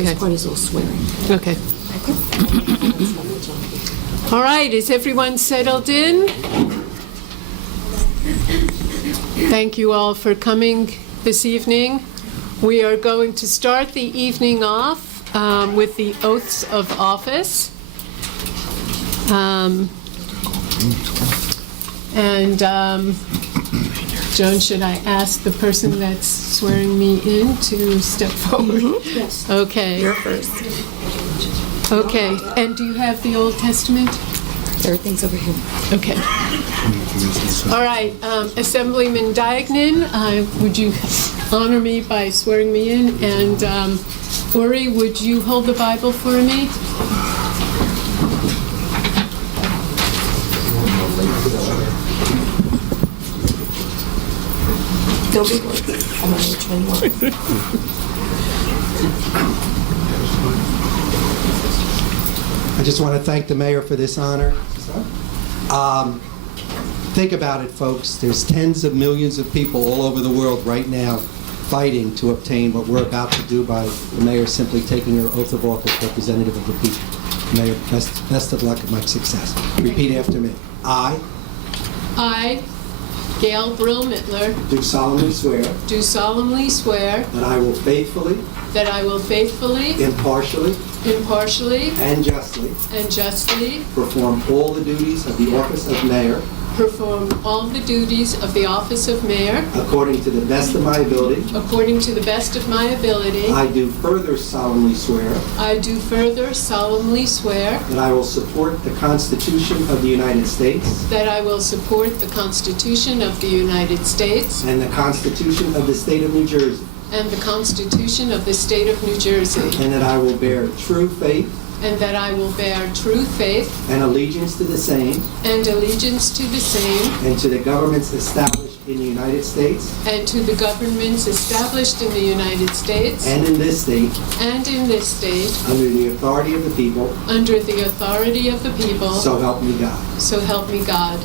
Okay. Part is all swearing. Okay. All right, is everyone settled in? Thank you all for coming this evening. We are going to start the evening off with the oaths of office. Joan, should I ask the person that's swearing me in to step forward? Yes. Okay. You're first. Okay, and do you have the Old Testament? Everything's over here. Okay. All right, Assemblyman Diagnan, would you honor me by swearing me in? And Uri, would you hold the Bible for me? Don't be worried. I don't know which one you want. I just want to thank the mayor for this honor. Think about it, folks. There's tens of millions of people all over the world right now fighting to obtain what we're about to do by the mayor simply taking her oath of office, representative of the people. Mayor, best of luck and much success. Repeat after me. I, Gail Brill-Mittler, Do solemnly swear do solemnly swear that I will faithfully, that I will faithfully, impartially, impartially, and justly and justly perform all the duties of the office of mayor perform all the duties of the office of mayor according to the best of my ability. according to the best of my ability. I do further solemnly swear I do further solemnly swear that I will support the Constitution of the United States that I will support the Constitution of the United States and the Constitution of the State of New Jersey, and the Constitution of the State of New Jersey, and that I will bear true faith and that I will bear true faith and allegiance to the same and allegiance to the same and to the governments established in the United States and to the governments established in the United States and in this state and in this state under the authority of the people, under the authority of the people, so help me God. so help me God.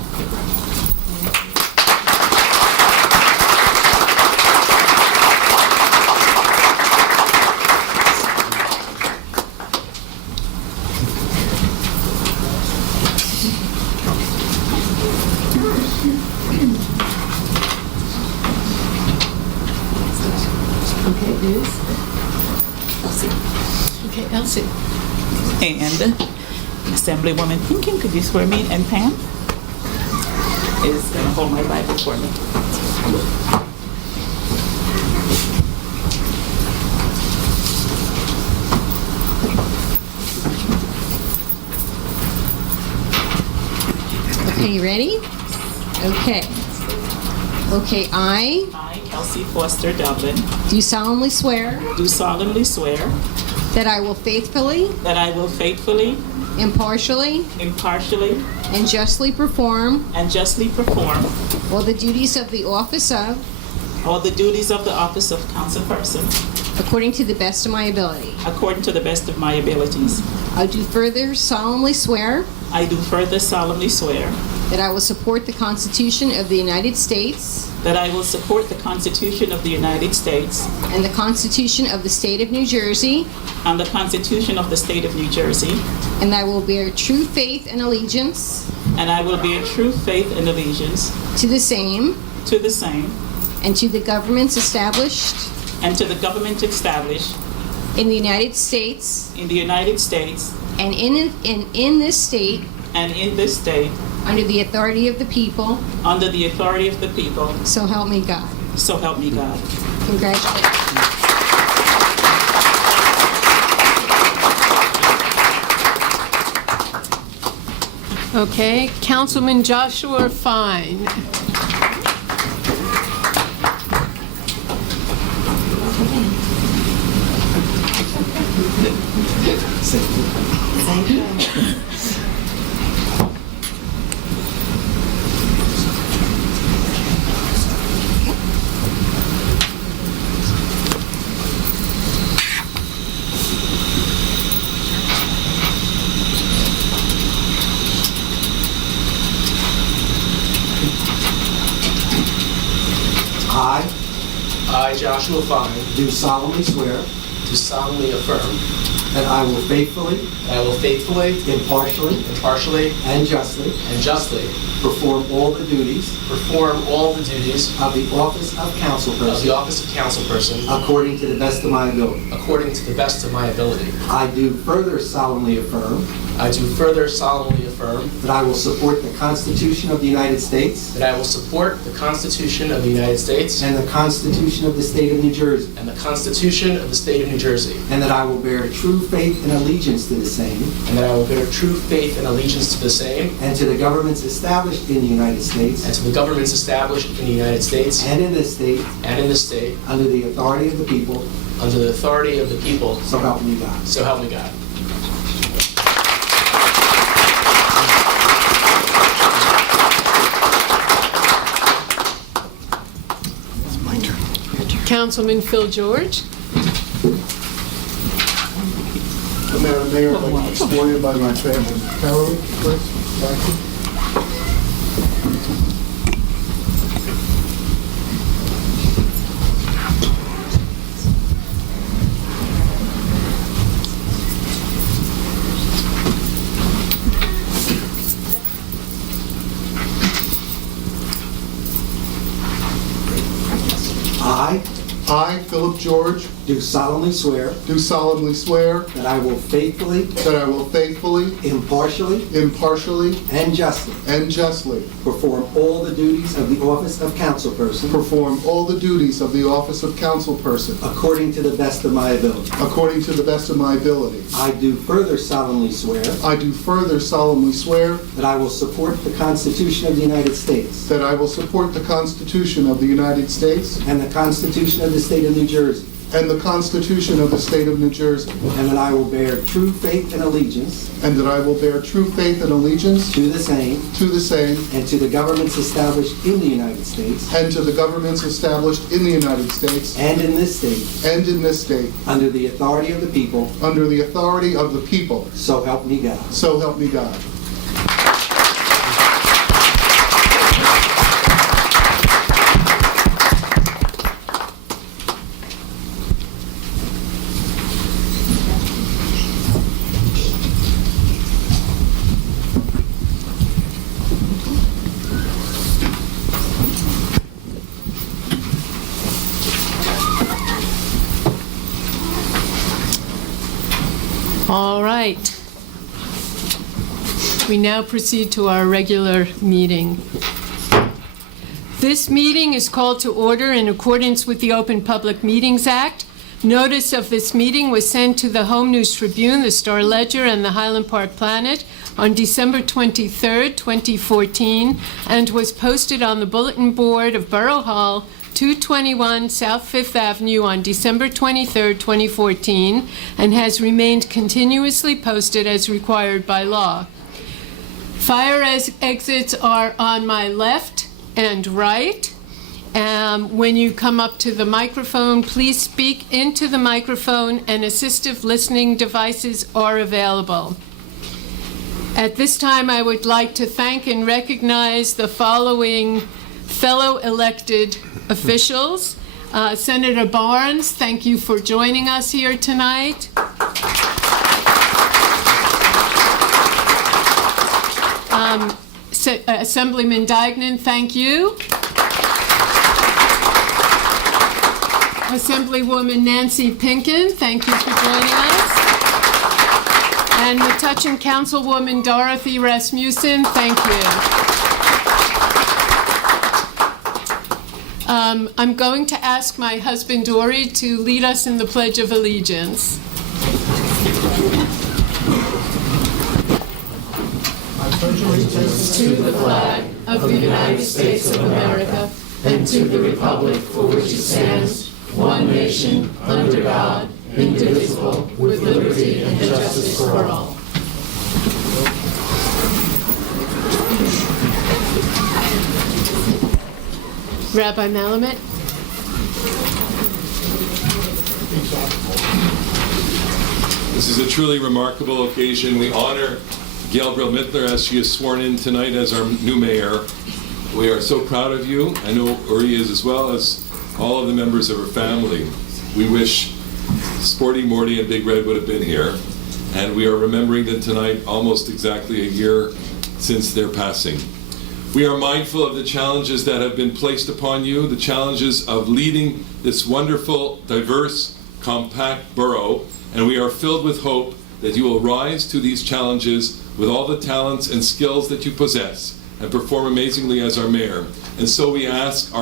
Okay, Liz. Okay, Elsie. And Assemblywoman Pinkin, could you swear me in? And Pam is going to hold my Bible for me. Okay, you ready? Okay. Okay, I I, Kelsey Foster Dublin, do solemnly swear do solemnly swear that I will faithfully, that I will faithfully, impartially, impartially, and justly perform and justly perform all the duties of the office of, all the duties of the office of councilperson according to the best of my ability. according to the best of my abilities. I do further solemnly swear I do further solemnly swear that I will support the Constitution of the United States that I will support the Constitution of the United States and the Constitution of the State of New Jersey, and the Constitution of the State of New Jersey, and I will bear true faith and allegiance and I will bear true faith and allegiance to the same to the same and to the governments established and to the government established in the United States in the United States and in this state and in this state under the authority of the people, under the authority of the people, so help me God. so help me God. Congratulations. Okay, Councilman Joshua Fine. I I, Joshua Fine, do solemnly swear do solemnly affirm that I will faithfully, that I will faithfully, impartially, impartially, and justly and justly perform all the duties perform all the duties of the office of of the councilperson office of councilperson according to the best of my ability. according to the best of my ability. I do further solemnly affirm I do further solemnly affirm that I will support the Constitution of the United States that I will support the Constitution of the United States and the Constitution of the State of New Jersey, and the Constitution of the State of New Jersey, and that I will bear true faith and allegiance to the same and that I will bear true faith and allegiance to the same and to the governments established in the United States and to the governments established in the United States and in this state and in this state under the authority of the people, under the authority of the people, so help me God. so help me God. Councilman Phil George. Madam Mayor, I'd like to be sworn in by my family. Carol, please. Thank you. I, Philip George, Do solemnly swear do solemnly swear that I will faithfully, that I will faithfully, impartially, impartially, and justly and justly perform all the duties of the office of councilperson perform all the duties of the office of councilperson according to the best of my ability. according to the best of my ability. I do further solemnly swear I do further solemnly swear that I will support the Constitution of the United States that I will support the Constitution of the United States and the Constitution of the State of New Jersey, and the Constitution of the State of New Jersey, and that I will bear true faith and allegiance and that I will bear true faith and allegiance to the same to the same and to the governments established in the United States and to the governments established in the United States and in this state and in this state under the authority of the people, under the authority of the people. so help me God. So help me God. All right. We now proceed to our regular meeting. This meeting is called to order in accordance with the Open Public Meetings Act. Notice of this meeting was sent to the Home News Tribune, the Star Ledger, and the Highland Park Planet on December 23rd, 2014, and was posted on the bulletin board of Borough Hall, 221 South Fifth Avenue on December 23rd, 2014, and has remained continuously posted as required by law. Fire exits are on my left and right. When you come up to the microphone, please speak into the microphone, and assistive listening devices are available. At this time, I would like to thank and recognize the following fellow elected officials. Senator Barnes, thank you for joining us here tonight. Assemblyman Diagnan, thank you. Assemblywoman Nancy Pinkin, thank you for joining us. And Metuchen Councilwoman Dorothy Rasmussen, thank you. I'm going to ask my husband Dory to lead us in the Pledge of Allegiance. To the flag of the United States of America and to the republic for which it stands, one nation, under God, indivisible, with liberty and justice for all. Rabbi Malamet. This is a truly remarkable occasion. We honor Gabrielle Mittler as she is sworn in tonight as our new mayor. We are so proud of you. I know Uri is, as well as all of the members of her family. We wish Sporty Morty and Big Red would have been here. And we are remembering them tonight almost exactly a year since their passing. We are mindful of the challenges that have been placed upon you, the challenges of leading this wonderful, diverse, compact borough, and we are filled with hope that you will rise to these challenges with all the talents and skills that you possess and perform amazingly as our mayor. And so we ask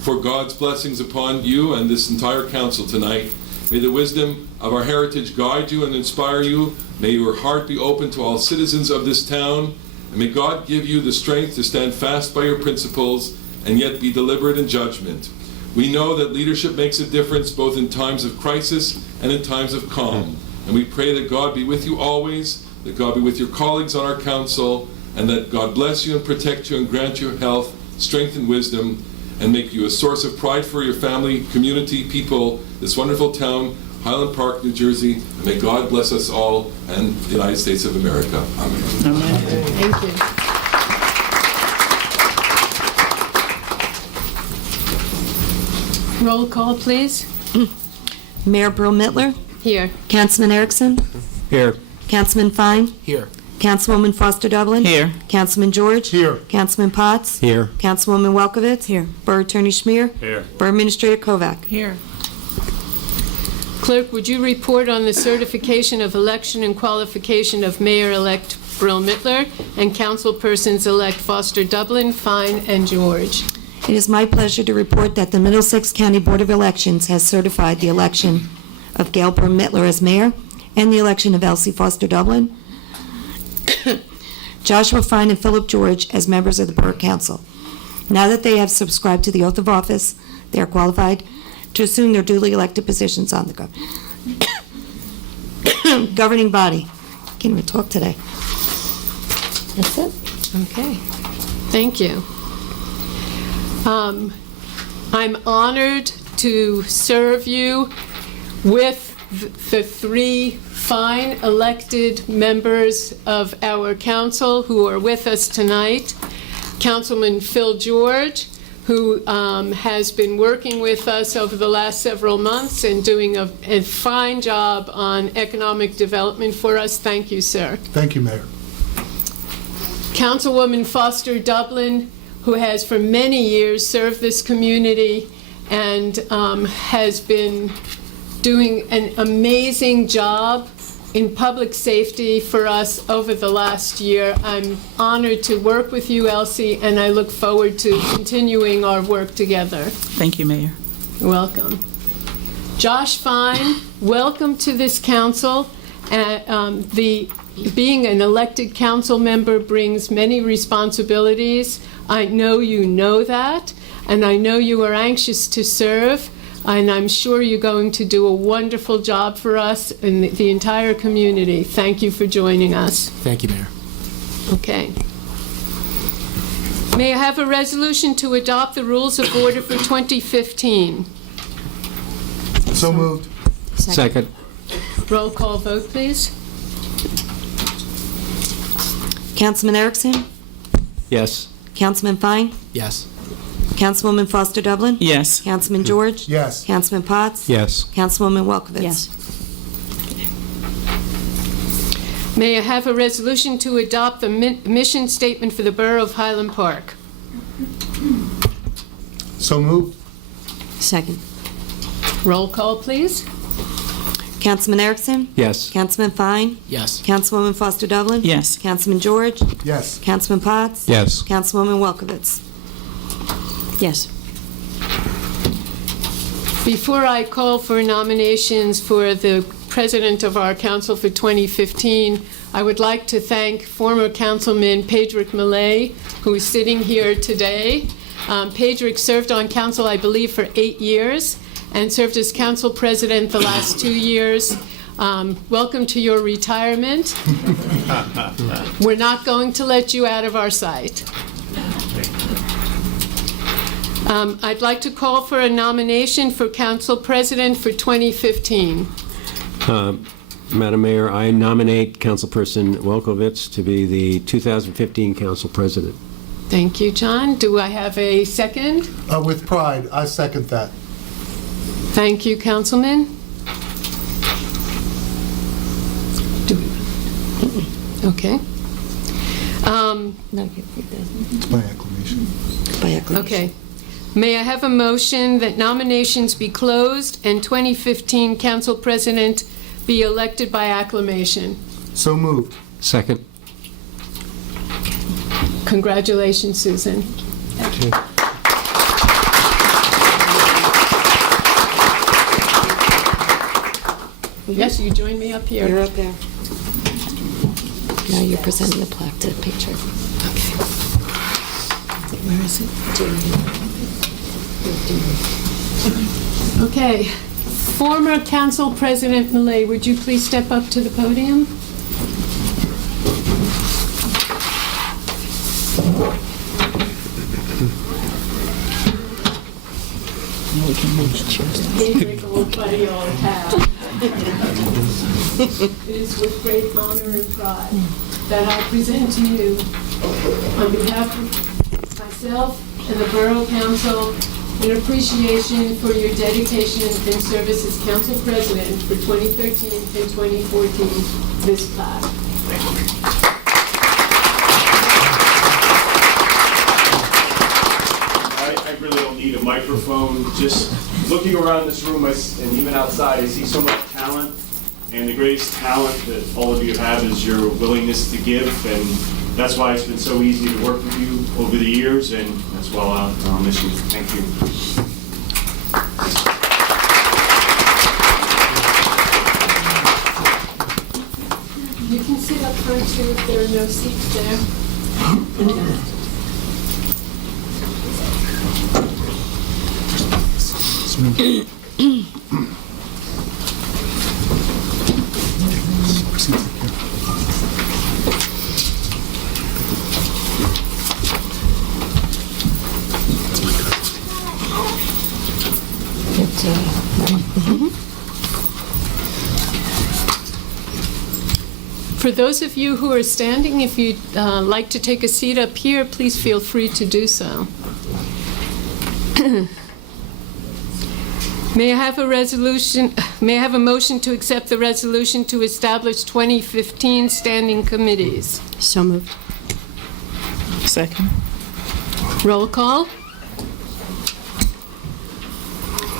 for God's blessings upon you and this entire council tonight. May the wisdom of our heritage guide you and inspire you. May your heart be open to all citizens of this town. And may God give you the strength to stand fast by your principles and yet be deliberate in judgment. We know that leadership makes a difference both in times of crisis and in times of calm. And we pray that God be with you always, that God be with your colleagues on our council, and that God bless you and protect you and grant you health, strength, and wisdom, and make you a source of pride for your family, community, people, this wonderful town, Highland Park, New Jersey, and may God bless us all and the United States of America. Amen. Thank you. Roll call, please. Mayor Brill Mittler, Here. Councilman Erickson, Here. Councilman Fine, Here. Councilwoman Foster Dublin. Here. Councilman George. Here. Councilman Potts. Here. Councilwoman Welkowitz. Here. Borough Attorney Schmier. Here. Borough Administrator Kovac. Here. Clerk, would you report on the certification of election and qualification of Mayor-elect Brill Mittler and Councilpersons-elect Foster Dublin, Fine, and George? It is my pleasure to report that the Middlesex County Board of Elections has certified the election of Gail Brill Mittler as mayor and the election of Elsie Foster Dublin, Joshua Fine, and Philip George as members of the Borough Council. Now that they have subscribed to the oath of office, they are qualified to assume their duly elected positions on the governing body. Can't even talk today. That's it. Okay, thank you. I'm honored to serve you with the three fine elected members of our council who are with us tonight. Councilman Phil George, who has been working with us over the last several months and doing a fine job on economic development for us. Thank you, sir. Thank you, Mayor. Councilwoman Foster Dublin, who has for many years served this community and has been doing an amazing job in public safety for us over the last year. I'm honored to work with you, Elsie, and I look forward to continuing our work together. Thank you, Mayor. You're welcome. Josh Fine, welcome to this council. Being an elected council member brings many responsibilities. I know you know that, and I know you are anxious to serve, and I'm sure you're going to do a wonderful job for us and the entire community. Thank you for joining us. Thank you, Mayor. Okay. May I have a resolution to adopt the rules of order for 2015? So moved. Second. Roll call vote, please. Councilman Erickson, Yes. Councilman Fine, Yes. Councilwoman Foster Dublin. Yes. Councilman George. Yes. Councilman Potts. Yes. Councilwoman Welkowitz. Yes. May I have a resolution to adopt the mission statement for the Borough of Highland Park? So moved. Second. Roll call, please. Councilman Erickson, Yes. Councilman Fine, Yes. Councilwoman Foster Dublin. Yes. Councilman George. Yes. Councilman Potts. Yes. Councilwoman Welkowitz. Yes. Before I call for nominations for the president of our council for 2015, I would like to thank former councilman Pedrick Millay, who is sitting here today. Pedrick served on council, I believe, for 8 years and served as council president the last 2 years. Welcome to your retirement. We're not going to let you out of our sight. I'd like to call for a nomination for council president for 2015. Madam Mayor, I nominate Councilperson Welkowitz to be the 2015 Council President. Thank you, John. Do I have a second? With pride, I second that. Thank you, Councilman. Okay. No, you did. It's by acclamation. By acclamation. Okay. May I have a motion that nominations be closed and 2015 council president be elected by acclamation? So moved. Second. Congratulations, Susan. Yes, you join me up You're here. up there. Now you're presenting the plaque to the picture. Okay. Where is it? Okay. Former council president Millet, would you please step up to the podium? It is with great honor and pride that I present to you, on behalf of myself and the Borough Council, an appreciation for your dedication and service as council president for 2013 and 2014, this plaque. I really don't need a microphone. Just looking around this room and even outside, I see so much talent. And the greatest talent that all of you have is your willingness to give. And that's why it's been so easy to work with you over the years. And that's why I'll miss you. Thank you. You can sit up front too if there are no seats there. For those of you who are standing, if you'd like to take a seat up here, please feel free to do so. May I have a resolution, may I have a motion to accept the resolution to establish 2015 standing committees? So moved. Second. Roll call.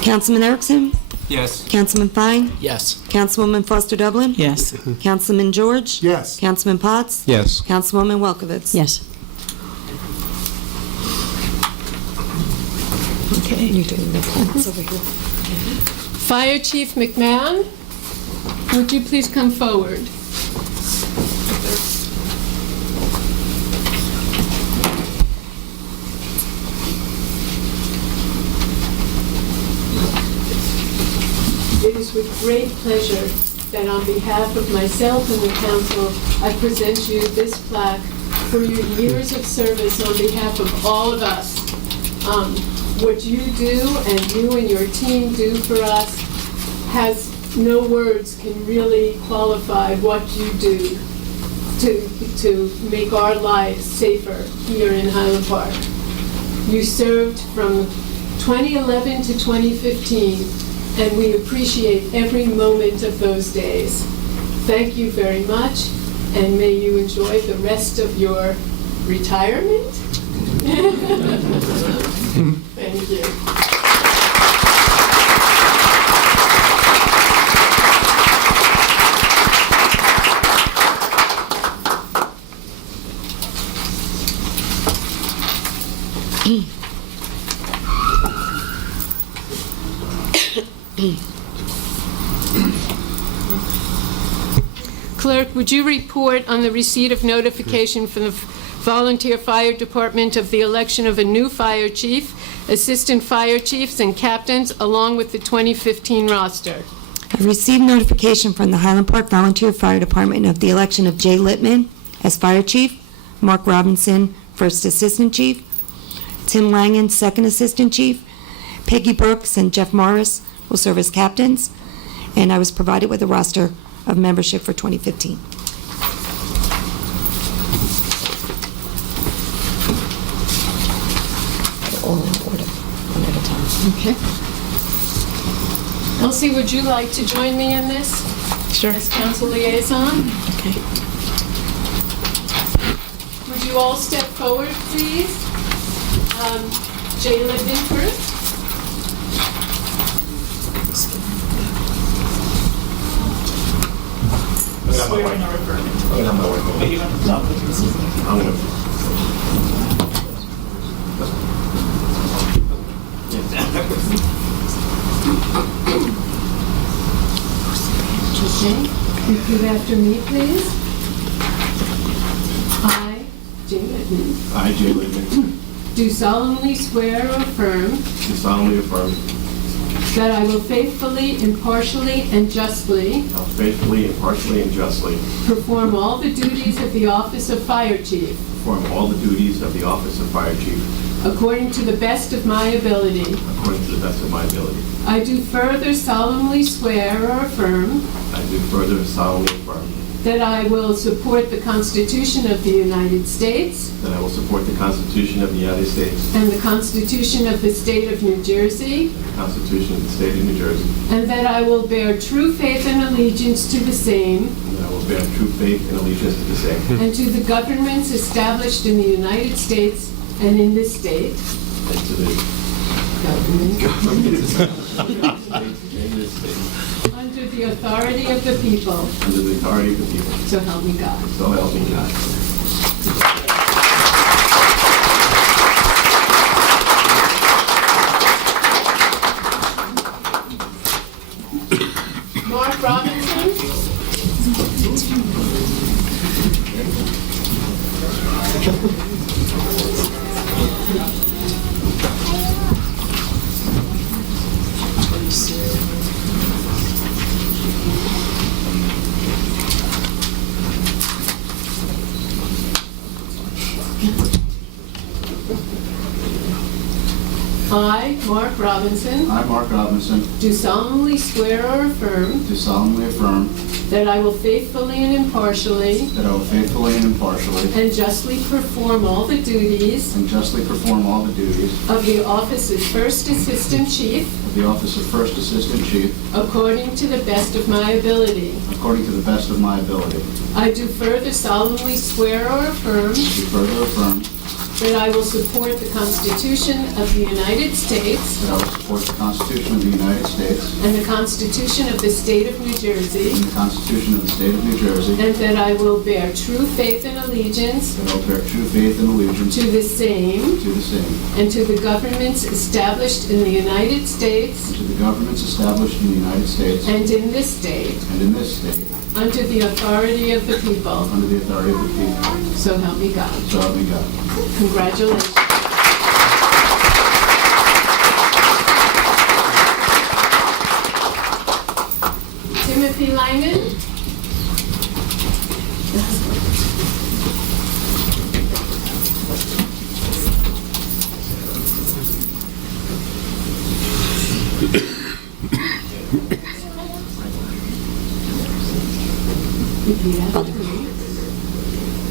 Councilman Erickson? Yes. Councilman Fine? Yes. Councilwoman Foster Dublin? Yes. Councilman George? Yes. Councilman Potts? Yes. Councilwoman Welkowitz? Yes. Okay. You're doing the plaques over here. Fire Chief McMahon, would you please come forward? It is with great pleasure that on behalf of myself and the council, I present you this plaque for your years of service on behalf of all of us. What you do and you and your team do for us has no words can really qualify what you do to make our lives safer here in Highland Park. You served from 2011 to 2015, and we appreciate every moment of those days. Thank you very much, and may you enjoy the rest of your retirement. Thank you. Clerk, would you report on the receipt of notification from the Volunteer Fire Department of the election of a new fire chief, assistant fire chiefs, and captains, along with the 2015 roster? I've received notification from the Highland Park Volunteer Fire Department of the election of Jay Littman as Fire Chief, Mark Robinson, First Assistant Chief, Tim Langen, Second Assistant Chief, Peggy Brooks and Jeff Morris will serve as captains, and I was provided with a roster of membership for 2015. All in order, one at a time. Okay. Elsie, would you like to join me in this Sure. as council liaison? Okay. you all step forward, please? Jay Lippman first. Swearing or affirming? Are you gonna stop? Okay. Repeat after me, please. I, Jay Lippman, I, Jay Lippman, do solemnly swear or affirm do solemnly affirm that I will faithfully, impartially, and justly I'll faithfully, impartially, and justly perform all the duties of the office of Fire Chief perform all the duties of the office of Fire Chief according to the best of my ability. according to the best of my ability. I do further solemnly swear or affirm I do further solemnly affirm that I will support the Constitution of the United States that I will support the Constitution of the United States, and the Constitution of the State of New Jersey, the Constitution of the State of New Jersey, and that I will bear true faith and allegiance to the same and that I will bear true faith and allegiance to the same, and to the governments established in the United States and in this state. and to the Government. governments in this state, Under the authority of the people, under the authority of the people. so help me God. So help me God. Mark Robinson. I, Mark Robinson, I, Mark Robinson, do solemnly swear or affirm do solemnly affirm that I will faithfully and impartially that I will faithfully and impartially and justly perform all the duties and justly perform all the duties of the office of First Assistant Chief of the office of First Assistant Chief according to the best of my ability. according to the best of my ability. I do further solemnly swear or affirm Do further affirm that I will support the Constitution of the United States that I will support the Constitution of the United States and the Constitution of the State of New Jersey, and the Constitution of the State of New Jersey, and that I will bear true faith and allegiance that I will bear true faith and allegiance to the same to the same, and to the governments established in the United States and to the governments established in the United States and in this state, and in this state, under the authority of the people. under the authority of the people. So help me God. So help me God. Congratulations. Timothy Langen. Repeat after me.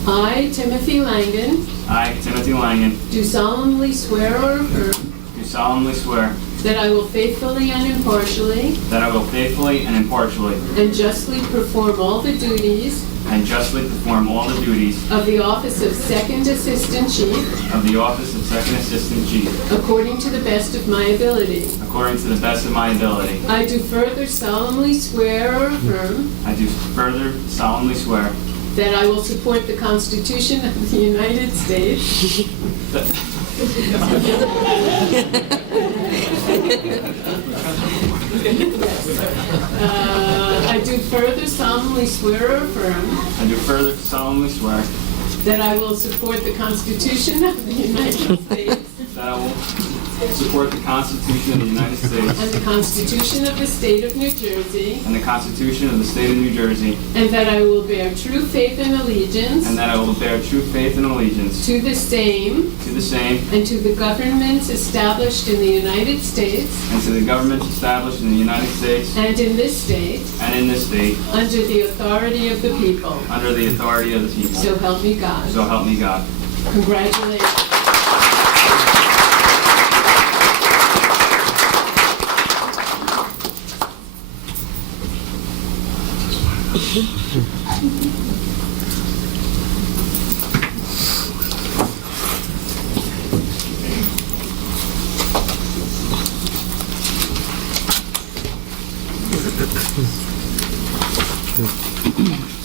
I, Timothy Langen, I, Timothy Langen, do solemnly swear or affirm do solemnly swear that I will faithfully and impartially that I will faithfully and impartially and justly perform all the duties and justly perform all the duties of the office of Second Assistant Chief of the office of Second Assistant Chief according to the best of my ability. according to the best of my ability. I do further solemnly swear or affirm I do further solemnly swear that I will support the Constitution of the United States that I do further solemnly swear or affirm I do further solemnly swear that I will support the Constitution of the United States that I will support the Constitution of the United States and the Constitution of the State of New Jersey, and the Constitution of the State of New Jersey, and that I will bear true faith and allegiance and that I will bear true faith and allegiance to the same to the same and to the governments established in the United States and to the governments established in the United States and in this state and in this state under the authority of the people. under the authority of the people. So help me God. So help me God. Congratulations.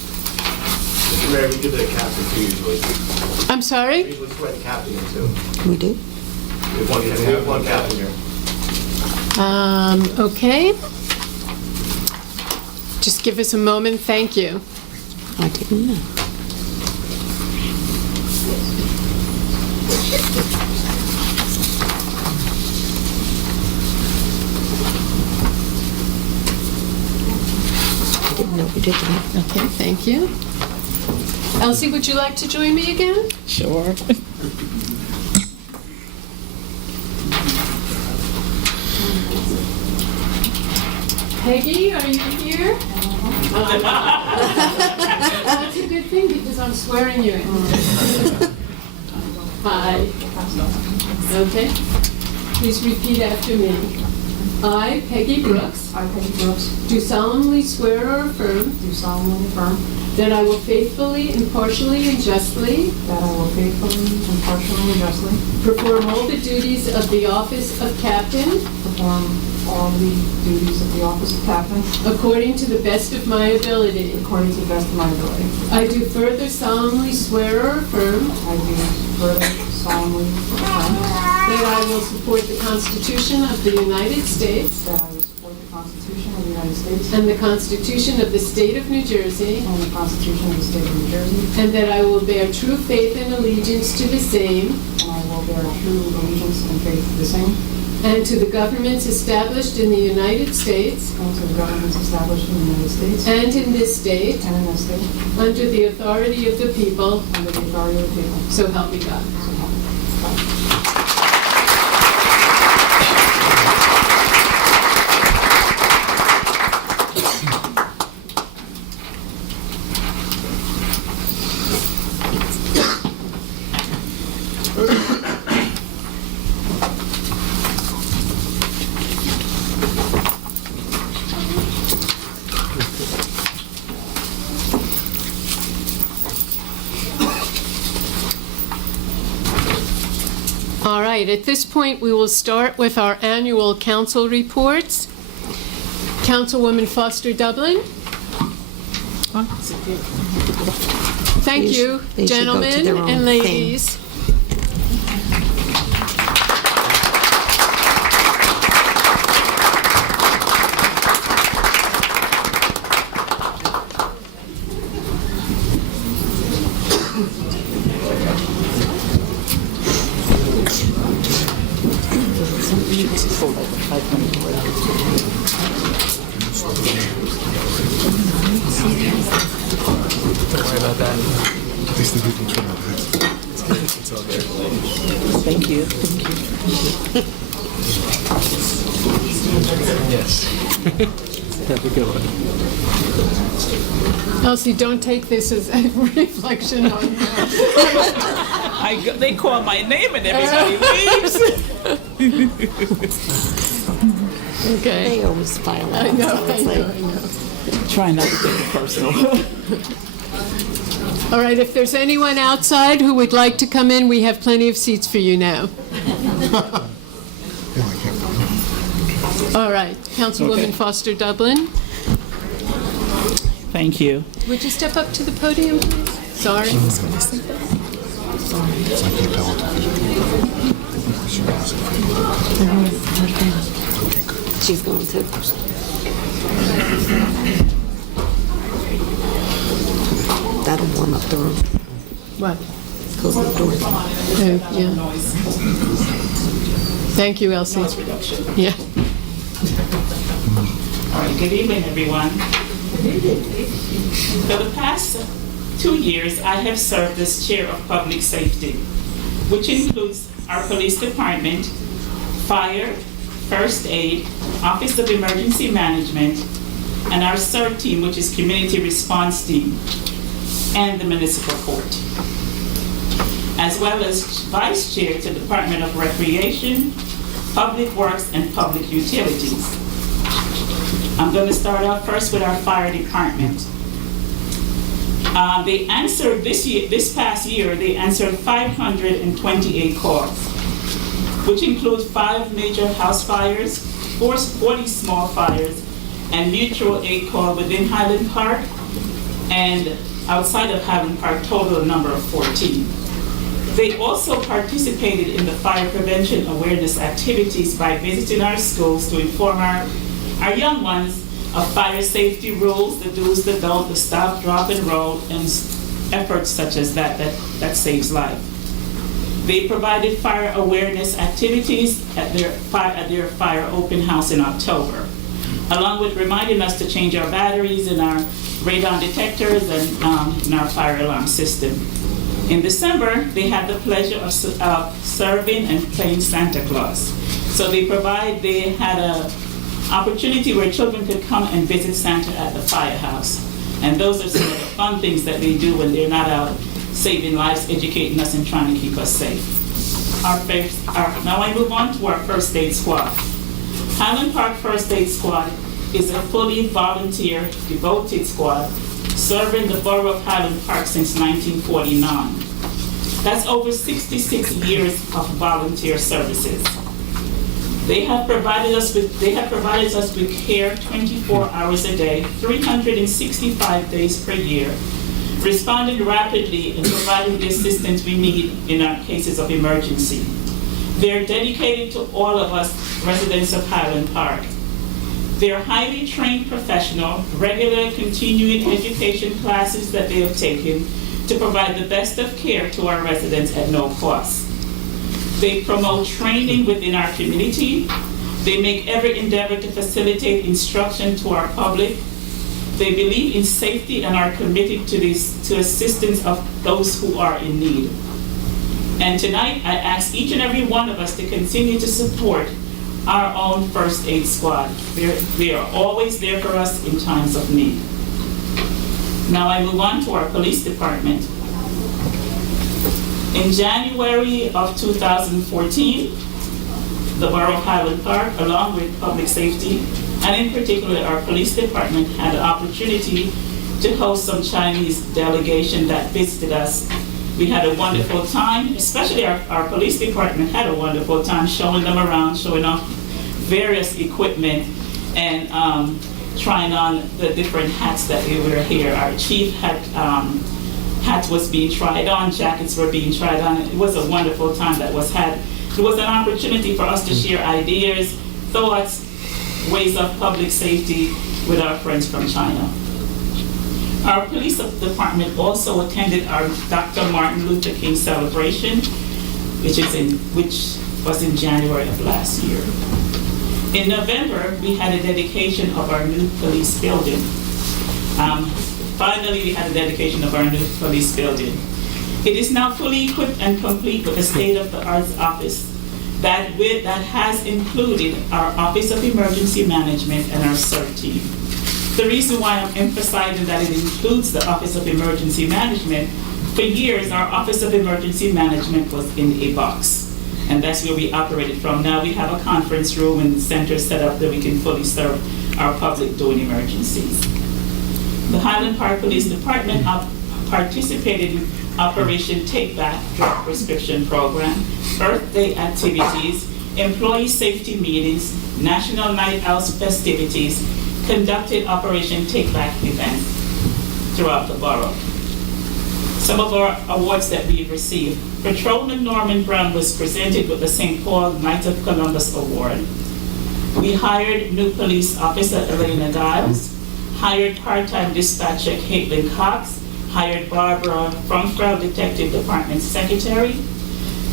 Mr. Mayor, we give the captain two usually. I'm sorry? We usually swear the captain in two. We do? We have one captain here. Okay. Just give us a moment, thank you. I didn't know. I didn't know we did that. Okay, thank you. Elsie, would you like to join me again? Sure. Peggy, are you here? That's a good thing because I'm swearing you in. Hi. Okay. Please repeat after me. I, Peggy Brooks, I, Peggy Brooks, do solemnly swear or affirm do solemnly affirm that I will faithfully, impartially, and justly that I will faithfully, impartially, and justly perform all the duties of the office of captain perform all the duties of the office of captain according to the best of my ability. according to the best of my ability. I do further solemnly swear or affirm I do further solemnly affirm that I will support the Constitution of the United States that I will support the Constitution of the United States and the Constitution of the State of New Jersey, and the Constitution of the State of New Jersey, and that I will bear true faith and allegiance to the same and I will bear true allegiance and faith to the same, and to the governments established in the United States and to the governments established in the United States and in this state and in this state, under the authority of the people, under the authority of the people. so help me God. So help me God. All right, at this point, we will start with our annual council reports. Councilwoman Foster Dublin. Thank you, They should go to gentlemen their own and thing. ladies. Thank you. Have a good one. Elsie, don't take this as a reflection on you. They call my name and everybody leaves. Okay. They always file out. I know, so it's I know, like- I know. Try not to take it personal. All right, if there's anyone outside who would like to come in, we have plenty of seats for you now. All right, Councilwoman Okay. Foster Dublin. Thank you. Would you step up to the podium, please? Sorry. She's going to. That'll warm up the room. What? Close the door. Oh, yeah. Thank you, Elsie. Yeah. All right, good evening, everyone. For the past 2 years, I have served as Chair of Public Safety, which includes our police department, fire, first aid, Office of Emergency Management, and our CERT team, which is Community Response Team, and the Municipal Court, as well as Vice Chair to Department of Recreation, Public Works, and Public Utilities. I'm going to start off first with our fire department. They answered this past year, they answered 528 calls, which include 5 major house fires, 40 small fires, and mutual aid call within Highland Park, and outside of Highland Park, total number of 14. They also participated in the fire prevention awareness activities by visiting our schools to inform our young ones of fire safety rules, the do's, the don't, the stop, drop, and roll, and efforts such as that saves life. They provided fire awareness activities at their fire open house in October, along with reminding us to change our batteries in our radon detectors and in our fire alarm system. In December, they had the pleasure of serving and playing Santa Claus. So they had an opportunity where children could come and visit Santa at the firehouse. And those are some of the fun things that they do when they're not out saving lives, educating us, and trying to keep us safe. Now I move on to our First Aid Squad. Highland Park First Aid Squad is a fully volunteer, devoted squad serving the borough of Highland Park since 1949. That's over 66 years of volunteer services. They have provided us with care 24 hours a day, 365 days per year, responding rapidly and providing the assistance we need in our cases of emergency. They're dedicated to all of us residents of Highland Park. They're highly trained professional, regular continuing education classes that they have taken to provide the best of care to our residents at no cost. They promote training within our community. They make every endeavor to facilitate instruction to our public. They believe in safety and are committed to assistance of those who are in need. And tonight, I ask each and every one of us to continue to support our own First Aid Squad. They are always there for us in times of need. Now I move on to our police department. In January of 2014, the Borough of Highland Park, along with public safety, and in particular our police department, had an opportunity to host some Chinese delegation that visited us. We had a wonderful time, especially our police department had a wonderful time showing them around, showing off various equipment, and trying on the different hats that we wear here. Our chief hat was being tried on, jackets were being tried on. It was a wonderful time that was had. It was an opportunity for us to share ideas, thoughts, ways of public safety with our friends from China. Our police department also attended our Dr. Martin Luther King celebration, which was in January of last year. In November, we had a dedication of our new police building. Finally, we had a dedication of our new police building. It is now fully equipped and complete with a state-of-the-art office that has included our Office of Emergency Management and our CERT team. The reason why I'm emphasizing that it includes the Office of Emergency Management, for years our Office of Emergency Management was in a box, and that's where we operated from. Now we have a conference room and center set up that we can fully serve our public during emergencies. The Highland Park Police Department participated in Operation Take Back Drug Prescription Program, birthday activities, employee safety meetings, National Night Out festivities, conducted Operation Take Back events throughout the borough. Some of our awards that we've received. Patrolman Norman Brown was presented with the St. Paul Knight of Columbus Award. We hired new police officer Elena Giles, hired part-time dispatcher Caitlin Cox, hired Barbara Frumfrau, Detective Department Secretary,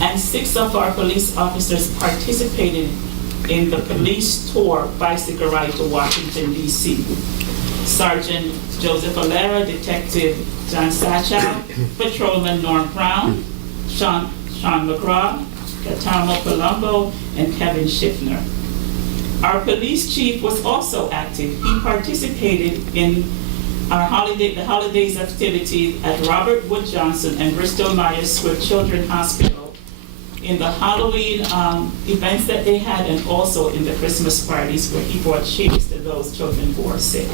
and 6 of our police officers participated in the police tour bicycle ride to Washington, D.C. Sergeant Joseph Valera, Detective John Sachow, Patrolman Norm Brown, Sean McGraw, Katamo Palumbo, and Kevin Schiffner. Our police chief was also active. He participated in the holidays activities at Robert Wood Johnson and Bristol Myers Squibb Children's Hospital, in the Halloween events that they had, and also in the Christmas parties where he brought cheers to those children who are sick.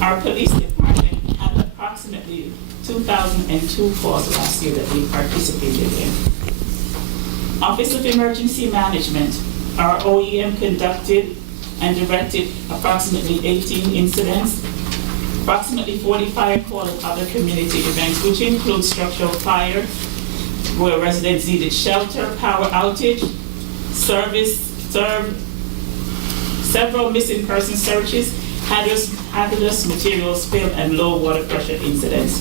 Our police department had approximately 2,002 calls last year that we participated in. Office of Emergency Management, our OEM conducted and directed approximately 18 incidents, approximately 40 fire call and other community events, which include structural fire, where residents needed shelter, power outage, several missing person searches, hazardous materials spill, and low water pressure incidents.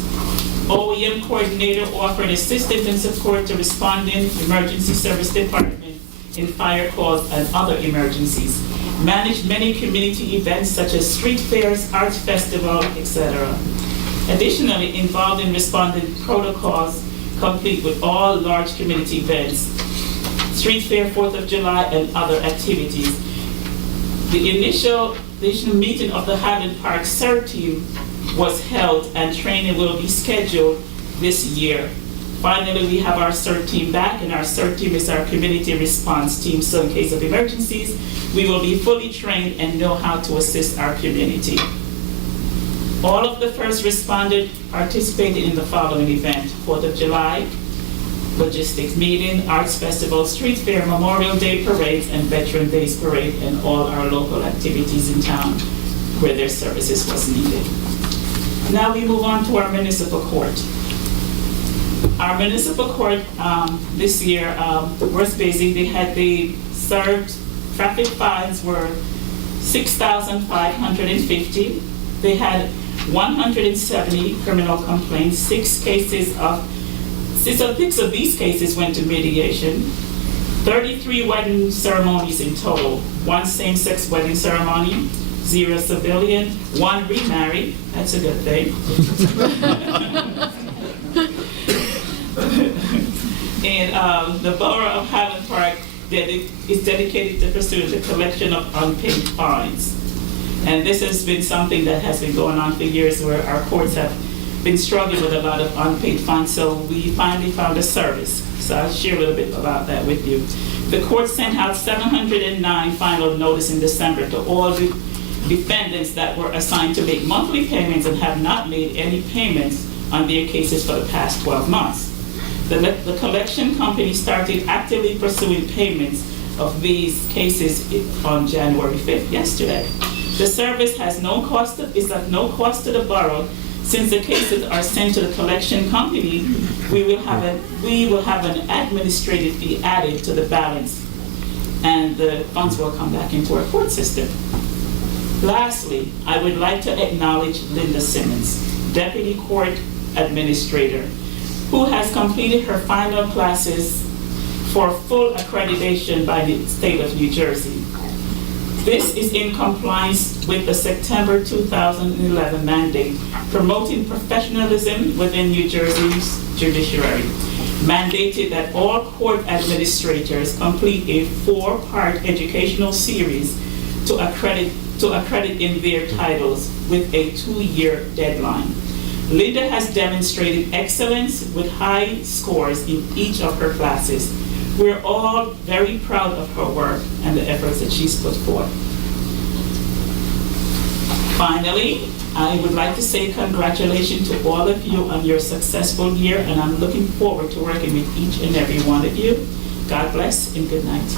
OEM coordinator offered assistance and support to responding emergency service department in fire calls and other emergencies. Managed many community events such as street fairs, arts festival, etc. Additionally, involved in responding protocols complete with all large community events, street fair, 4th of July, and other activities. The initial meeting of the Highland Park CERT team was held, and training will be scheduled this year. Finally, we have our CERT team back, and our CERT team is our community response team, so in case of emergencies, we will be fully trained and know how to assist our community. All of the first responders participated in the following event: 4th of July, logistics meeting, arts festival, street fair, Memorial Day parades, and Veteran Days parade, and all our local activities in town where their services was needed. Now we move on to our municipal court. Our municipal court this year was busy. They served traffic fines were 6,550. They had 170 criminal complaints. Six of these cases went to mediation. 33 wedding ceremonies in total. 1 same-sex wedding ceremony, 0 civilian, 1 remarried. That's a good thing. And the Borough of Highland Park is dedicated to pursuing the collection of unpaid fines. And this has been something that has been going on for years, where our courts have been struggling with a lot of unpaid fines, so we finally found a service. So I'll share a little bit about that with you. The court sent out 709 final notice in December to all the defendants that were assigned to make monthly payments and have not made any payments on their cases for the past 12 months. The collection company started actively pursuing payments of these cases on January 5th, yesterday. The service is at no cost to the borough. Since the cases are sent to the collection company, we will have an administrative fee added to the balance, and the funds will come back into our court system. Lastly, I would like to acknowledge Linda Simmons, Deputy Court Administrator, who has completed her final classes for full accreditation by the state of New Jersey. This is in compliance with the September 2011 mandate promoting professionalism within New Jersey's judiciary, mandated that all court administrators complete a 4-part educational series to accredit in their titles with a 2-year deadline. Linda has demonstrated excellence with high scores in each of her classes. We're all very proud of her work and the efforts that she's put forth. Finally, I would like to say congratulations to all of you on your successful year, and I'm looking forward to working with each and every one of you. God bless and good night.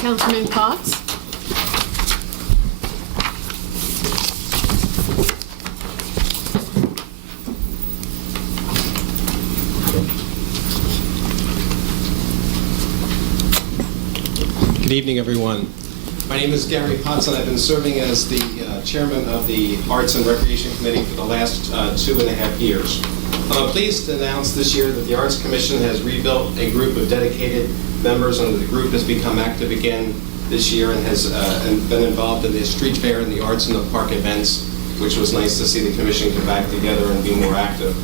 Councilman Cox? Good evening, everyone. My name is Gary Potts, and I've been serving as the chairman of the Arts and Recreation Committee for the last 2.5 years. I'm pleased to announce this year that the Arts Commission has rebuilt a group of dedicated members, and the group has become active again this year and has been involved in the street fair and the Arts in the Park events, which was nice to see the commission come back together and be more active.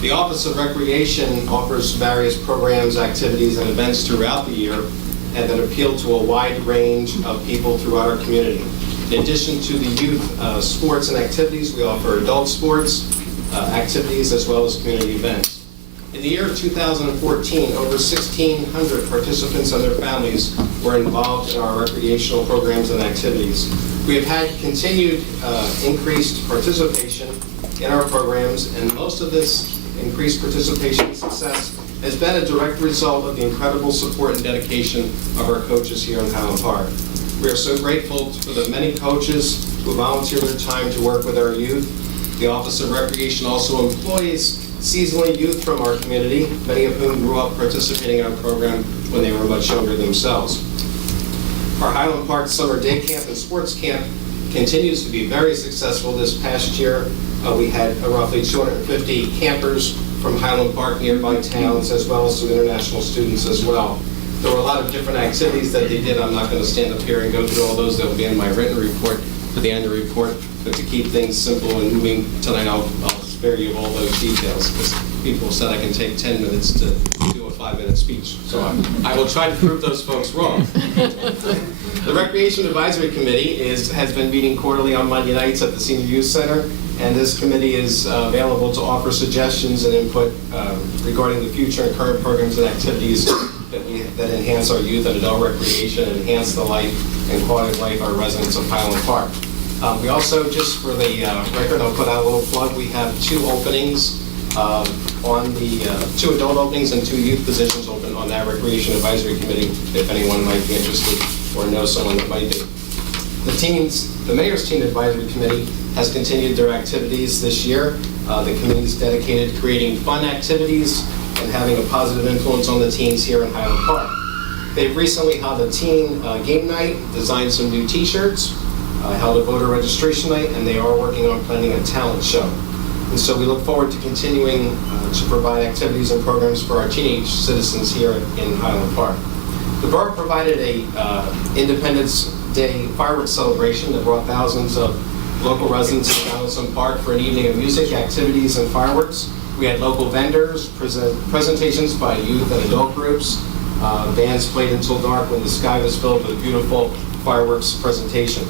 The Office of Recreation offers various programs, activities, and events throughout the year and that appeal to a wide range of people throughout our community. In addition to the youth sports and activities, we offer adult sports activities as well as community events. In the year of 2014, over 1,600 participants and their families were involved in our recreational programs and activities. We have had continued increased participation in our programs, and most of this increased participation and success has been a direct result of the incredible support and dedication of our coaches here in Highland Park. We are so grateful for the many coaches who volunteer their time to work with our youth. The Office of Recreation also employs seasonally youth from our community, many of whom grew up participating in our program when they were much younger themselves. Our Highland Park Summer Day Camp and Sports Camp continues to be very successful. This past year, we had roughly 250 campers from Highland Park, nearby towns, as well as some international students as well. There were a lot of different activities that they did. I'm not going to stand up here and go through all those. That will be in my written report for the annual report. But to keep things simple and moving tonight, I'll spare you of all those details, because people said I can take 10 minutes to do a 5-minute speech. So I will try to prove those folks wrong. The Recreation Advisory Committee has been meeting quarterly on Monday nights at the Senior Youth Center, and this committee is available to offer suggestions and input regarding the future and current programs and activities that enhance our youth and adult recreation and enhance the life and quality of life of our residents of Highland Park. We also, just for the record, I'll put out a little plug, we have 2 openings on the 2 adult openings and 2 youth positions open on that Recreation Advisory Committee, if anyone might be interested or know someone that might be. The Mayor's Teen Advisory Committee has continued their activities this year. The committee is dedicated to creating fun activities and having a positive influence on the teens here in Highland Park. They've recently held a teen game night, designed some new t-shirts, held a voter registration night, and they are working on planning a talent show. And so we look forward to continuing to provide activities and programs for our teenage citizens here in Highland Park. The borough provided a Independence Day fireworks celebration that brought thousands of local residents to Donaldson Park for an evening of music, activities, and fireworks. We had local vendors, presentations by youth and adult groups. Bands played until dark when the sky was filled with a beautiful fireworks presentation.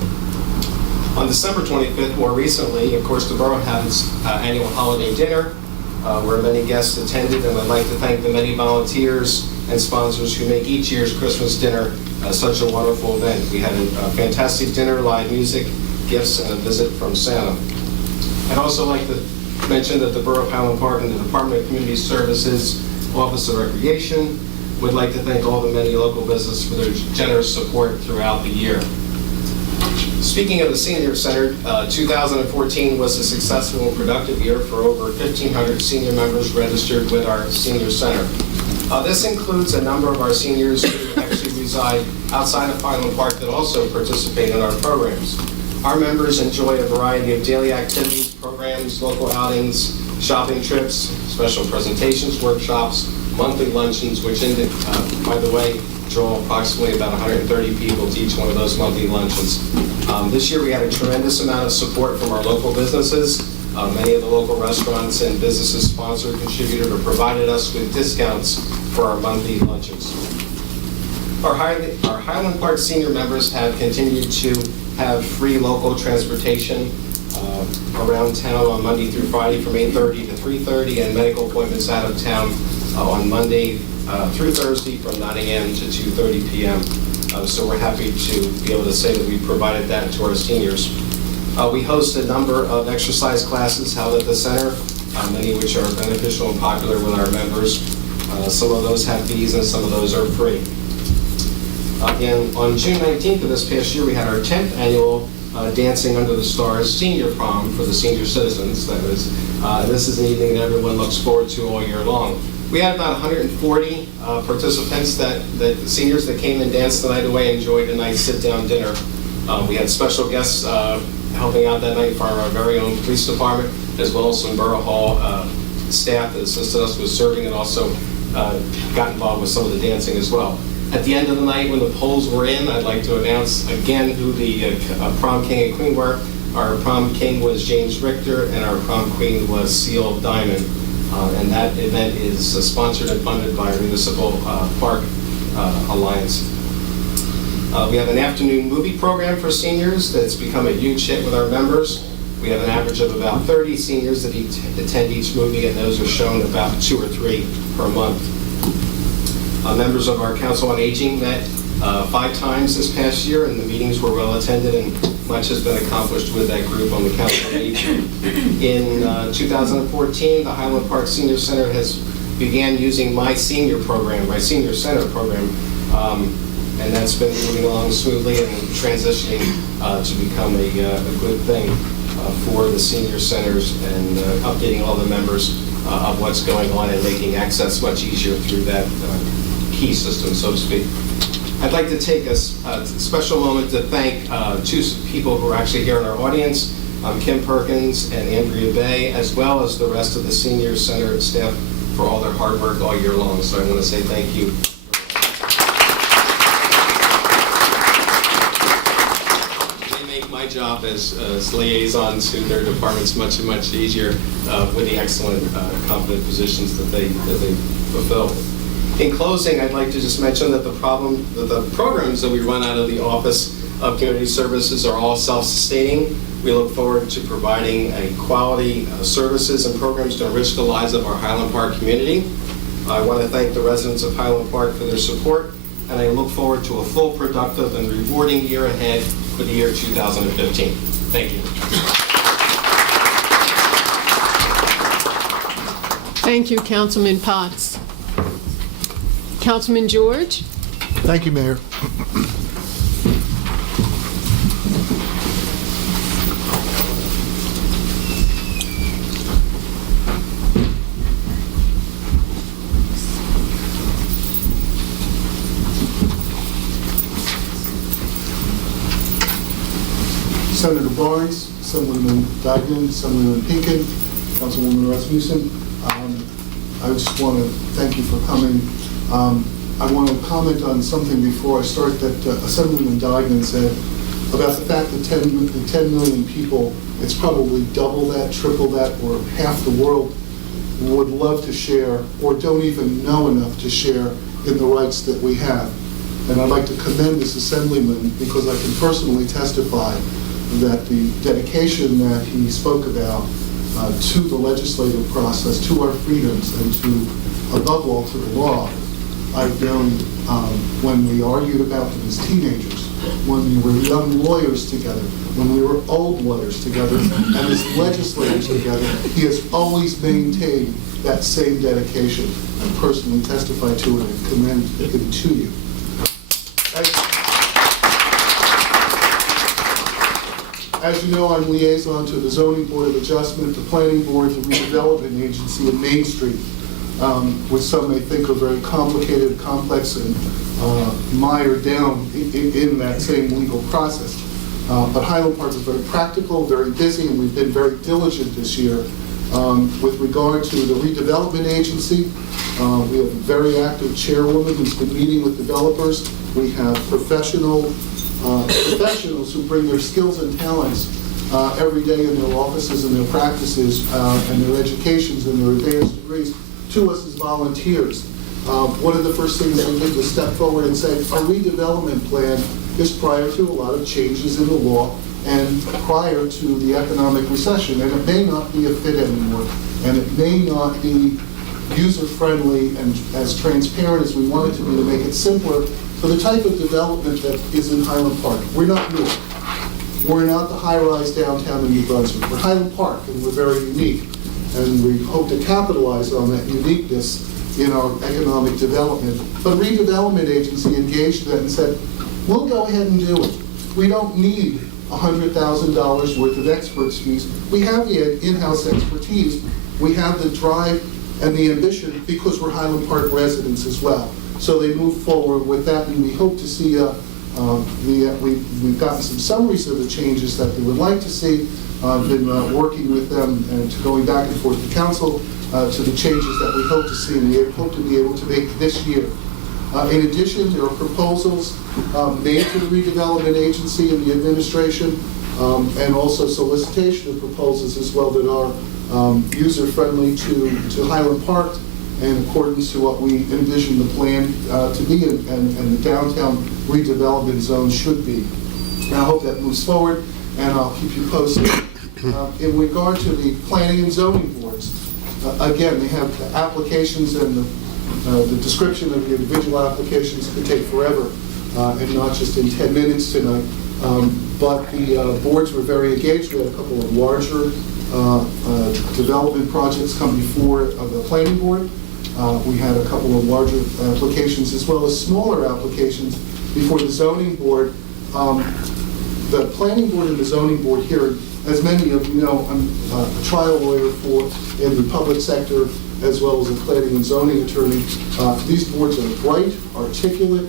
On December 25th, more recently, of course, the borough had its annual holiday dinner, where many guests attended, and I'd like to thank the many volunteers and sponsors who make each year's Christmas dinner such a wonderful event. We had a fantastic dinner, live music, gifts, and a visit from Santa. I'd also like to mention that the Borough of Highland Park and the Department of Community Services Office of Recreation would like to thank all the many local businesses for their generous support throughout the year. Speaking of the Senior Center, 2014 was a successful and productive year for over 1,500 senior members registered with our Senior Center. This includes a number of our seniors who actually reside outside of Highland Park that also participate in our programs. Our members enjoy a variety of daily activities, programs, local outings, shopping trips, special presentations, workshops, monthly luncheons, which, by the way, draw approximately about 130 people to each one of those monthly luncheons. This year we had a tremendous amount of support from our local businesses. Many of the local restaurants and businesses sponsored, contributed, or provided us with discounts for our monthly luncheons. Our Highland Park senior members have continued to have free local transportation around town on Monday through Friday from 8:30 to 3:30, and medical appointments out of town on Monday through Thursday from 9 a.m. to 2:30 p.m. So we're happy to be able to say that we provided that to our seniors. We host a number of exercise classes held at the center, many of which are beneficial and popular with our members. Some of those have fees and some of those are free. And on June 19th of this past year, we had our 10th annual Dancing Under the Stars Senior Prom for the senior citizens. That is, this is an evening that everyone looks forward to all year long. We had about 140 participants, the seniors that came and danced the night away, enjoyed a nice sit-down dinner. We had special guests helping out that night from our very own police department, as well as some Borough Hall staff that assisted us with serving and also got involved with some of the dancing as well. At the end of the night, when the polls were in, I'd like to announce again who the prom king and queen were. Our prom king was James Richter, and our prom queen was Seal Diamond. And that event is sponsored and funded by our Municipal Park Alliance. We have an afternoon movie program for seniors that's become a huge hit with our members. We have an average of about 30 seniors that attend each movie, and those are shown about 2 or 3 per month. Members of our Council on Aging met 5 times this past year, and the meetings were well attended, and much has been accomplished with that group on the Council on Aging. In 2014, the Highland Park Senior Center has began using my senior program, my senior center program, and that's been moving along smoothly and transitioning to become a good thing for the senior centers and updating all the members of what's going on and making access much easier through that key system, so to speak. I'd like to take a special moment to thank two people who are actually here in our audience, Kim Perkins and Andrea Bay, as well as the rest of the senior center staff for all their hard work all year long. So I want to say thank you. They make my job as liaison to their departments much easier with the excellent, competent positions that they fulfill. In closing, I'd like to just mention that the programs that we run out of the Office of Community Services are all self-sustaining. We look forward to providing a quality services and programs to enrich the lives of our Highland Park community. I want to thank the residents of Highland Park for their support, and I look forward to a full, productive, and rewarding year ahead for the year 2015. Thank you. Thank you, Councilman Potts. Councilman George? Thank you, Mayor. Senator Barnes, Assemblyman Dagnan, Assemblyman Pinkin, Councilwoman Rasmussen, I just want to thank you for coming. I want to comment on something before I start that Assemblyman Dagnan said about the fact that 10 million people, it's probably double that, triple that, or half the world would love to share or don't even know enough to share in the rights that we have. And I'd like to commend this Assemblyman because I can personally testify that the dedication that he spoke about to the legislative process, to our freedoms, and to, above all, to the law, I've known when we argued about them as teenagers, when we were young lawyers together, when we were old lawyers together, and as legislators together. He has always maintained that same dedication. I personally testify to it and commend him to you. As you know, I'm liaison to the Zoning Board of Adjustment, the Planning Board, the Redevelopment Agency, and Main Street, which some may think are very complicated, complex, and mired down in that same legal process. But Highland Park is very practical, very busy, and we've been very diligent this year. With regard to the Redevelopment Agency, we have a very active chairwoman who's been meeting with developers. We have professionals who bring their skills and talents every day in their offices and their practices and their educations and their advanced degrees to us as volunteers. One of the first things we did was step forward and say our redevelopment plan is prior to a lot of changes in the law and prior to the economic recession, and it may not be a fit anymore, and it may not be user-friendly and as transparent as we want it to be to make it simpler for the type of development that is in Highland Park. We're not Newark. We're not the high-rise downtown in New Brunswick. We're Highland Park, and we're very unique. And we hope to capitalize on that uniqueness in our economic development. But Redevelopment Agency engaged that and said, we'll go ahead and do it. We don't need $100,000 worth of experts fees. We have the in-house expertise. We have the drive and the ambition because we're Highland Park residents as well. So they moved forward with that, and we hope to see, we've gotten some summaries of the changes that they would like to see. I've been working with them and going back and forth to council to the changes that we hope to see and we hope to be able to make this year. In addition, there are proposals made to the Redevelopment Agency and the administration, and also solicitation of proposals as well that are user-friendly to Highland Park in accordance to what we envision the plan to be and the downtown redevelopment zone should be. And I hope that moves forward, and I'll keep you posted. In regard to the planning and zoning boards, again, they have applications, and the description of the individual applications could take forever, and not just in 10 minutes tonight. But the boards were very engaged. We had a couple of larger development projects come before the planning board. We had a couple of larger applications as well as smaller applications before the zoning board. The planning board and the zoning board here, as many of you know, I'm a trial lawyer in the public sector as well as a planning and zoning attorney. These boards are bright, articulate,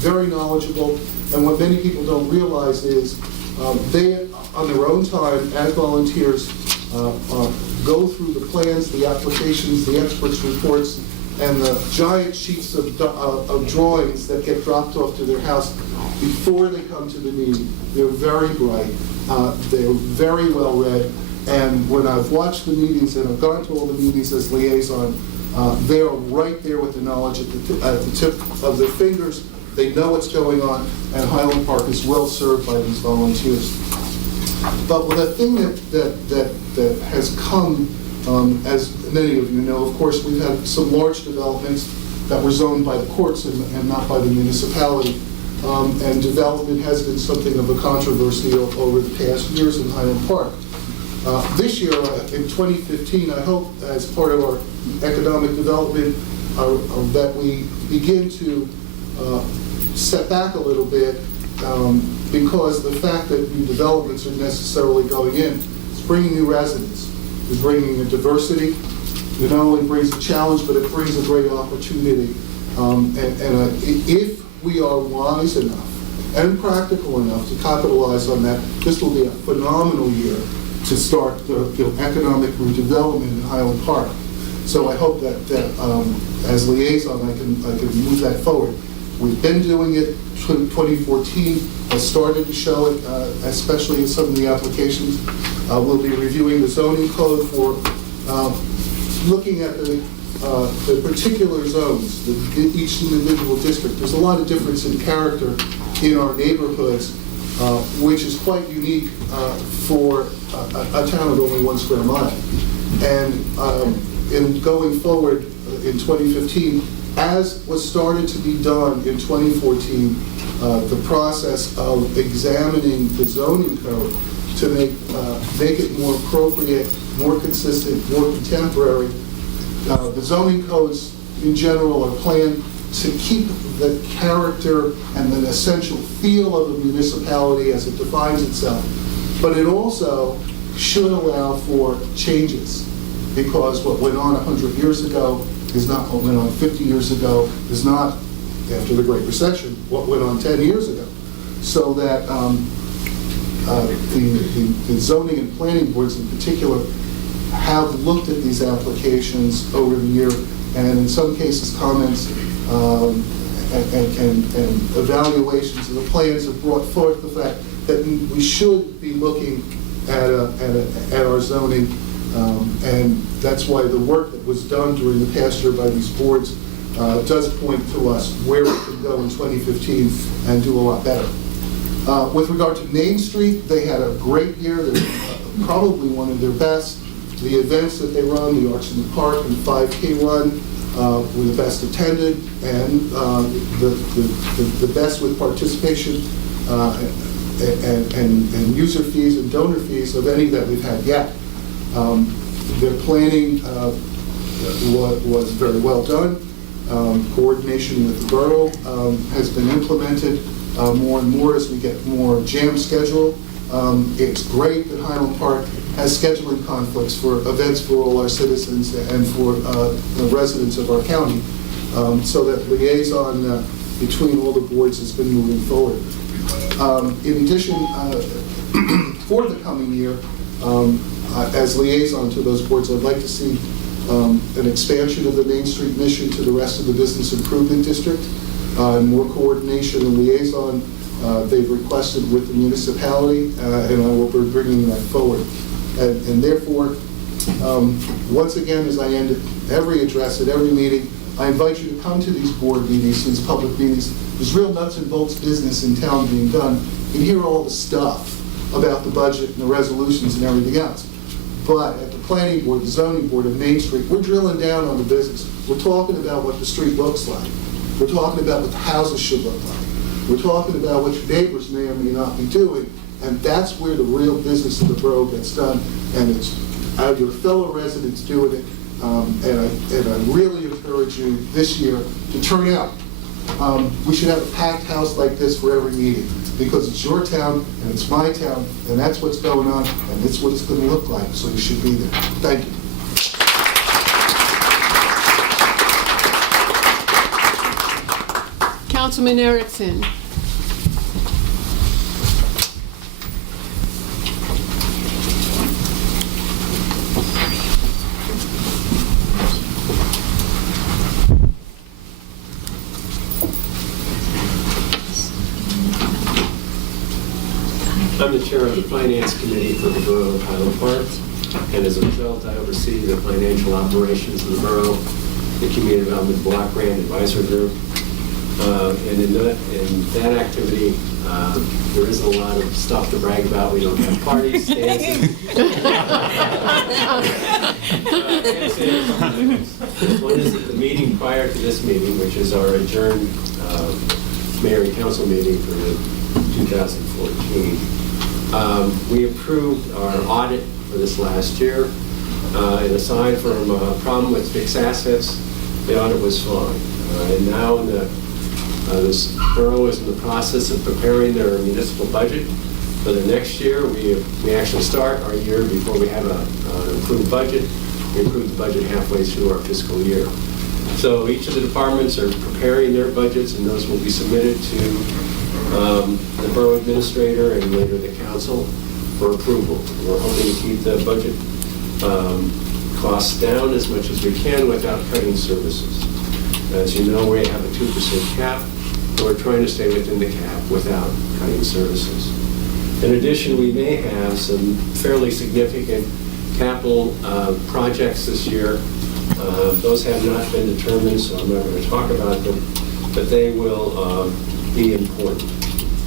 very knowledgeable, and what many people don't realize is they, on their own time, as volunteers, go through the plans, the applications, the experts' reports, and the giant sheets of drawings that get dropped off to their house before they come to the meeting. They're very bright, they're very well read, and when I've watched the meetings and I've gone to all the meetings as liaison, they are right there with the knowledge at the tip of their fingers. They know what's going on, and Highland Park is well served by these volunteers. But the thing that has come, as many of you know, of course, we've had some large developments that were zoned by the courts and not by the municipality. And development has been something of a controversy over the past years in Highland Park. This year, in 2015, I hope, as part of our economic development, that we begin to step back a little bit, because the fact that new developments are necessarily going in is bringing new residents, is bringing a diversity. It not only brings a challenge, but it brings a great opportunity. If we are wise enough and practical enough to capitalize on that, this will be a phenomenal year to start the economic redevelopment in Highland Park. So I hope that as liaison, I can move that forward. We've been doing it. 2014 has started to show it, especially in some of the applications. We'll be reviewing the zoning code for looking at the particular zones, each individual district. There's a lot of difference in character in our neighborhoods, which is quite unique for a town of only 1 square mile. And in going forward in 2015, as was started to be done in 2014, the process of examining the zoning code to make it more appropriate, more consistent, more contemporary. The zoning codes in general are planned to keep the character and the essential feel of the municipality as it defines itself, but it also should allow for changes, because what went on 100 years ago is not what went on 50 years ago, is not, after the Great Recession, what went on 10 years ago. So that the zoning and planning boards in particular have looked at these applications over the year, and in some cases comments and evaluations of the plans have brought forth the fact that we should be looking at our zoning, and that's why the work that was done during the past year by these boards does point to us where we can go in 2015 and do a lot better. With regard to Main Street, they had a great year. They're probably one of their best. The events that they run, the Arts in the Park and 5K run, were the best attended and the best with participation and user fees and donor fees of any that we've had yet. Their planning was very well done. Coordination with the borough has been implemented more and more as we get more jam schedule. It's great that Highland Park has scheduling conflicts for events for all our citizens and for the residents of our county, so that liaison between all the boards has been moving forward. In addition, for the coming year, as liaison to those boards, I'd like to see an expansion of the Main Street mission to the rest of the Business Improvement District, more coordination and liaison. They've requested with the municipality, and I will be bringing that forward. And therefore, once again, as I end every address at every meeting, I invite you to come to these board meetings, these public meetings. There's real nuts and bolts business in town being done. You can hear all the stuff about the budget and the resolutions and everything else. But at the planning board, the zoning board of Main Street, we're drilling down on the business. We're talking about what the street looks like. We're talking about what the houses should look like. We're talking about what your neighbors may or may not be doing. And that's where the real business of the borough gets done. And it's your fellow residents doing it And I really encourage you this year to turn out. We should have a packed house like this for every meeting, because it's your town and it's my town, and that's what's going on, and it's what it's going to look like, so you should be there. Thank you. Councilman Erickson. I'm the chair of the Finance Committee for the Borough of Highland Park, and as a result, I oversee the financial operations of the borough, the Community Development Block Grant Advisory Group. And in that activity, there isn't a lot of stuff to brag about. We don't have parties, dances. One is at the meeting prior to this meeting, which is our adjourned mayor and council meeting for 2014. We approved our audit for this last year, and aside from a problem with fixed assets, the audit was fine. And now this borough is in the process of preparing their municipal budget for the next year. We actually start our year before we have an approved budget. We approve the budget halfway through our fiscal year. So each of the departments are preparing their budgets, and those will be submitted to the borough administrator and later the council for approval. We're hoping to keep the budget costs down as much as we can without cutting services. As you know, we have a 2% cap, so we're trying to stay within the cap without cutting services. In addition, we may have some fairly significant capital projects this year. Those have not been determined, so I'm not going to talk about them, but they will be important.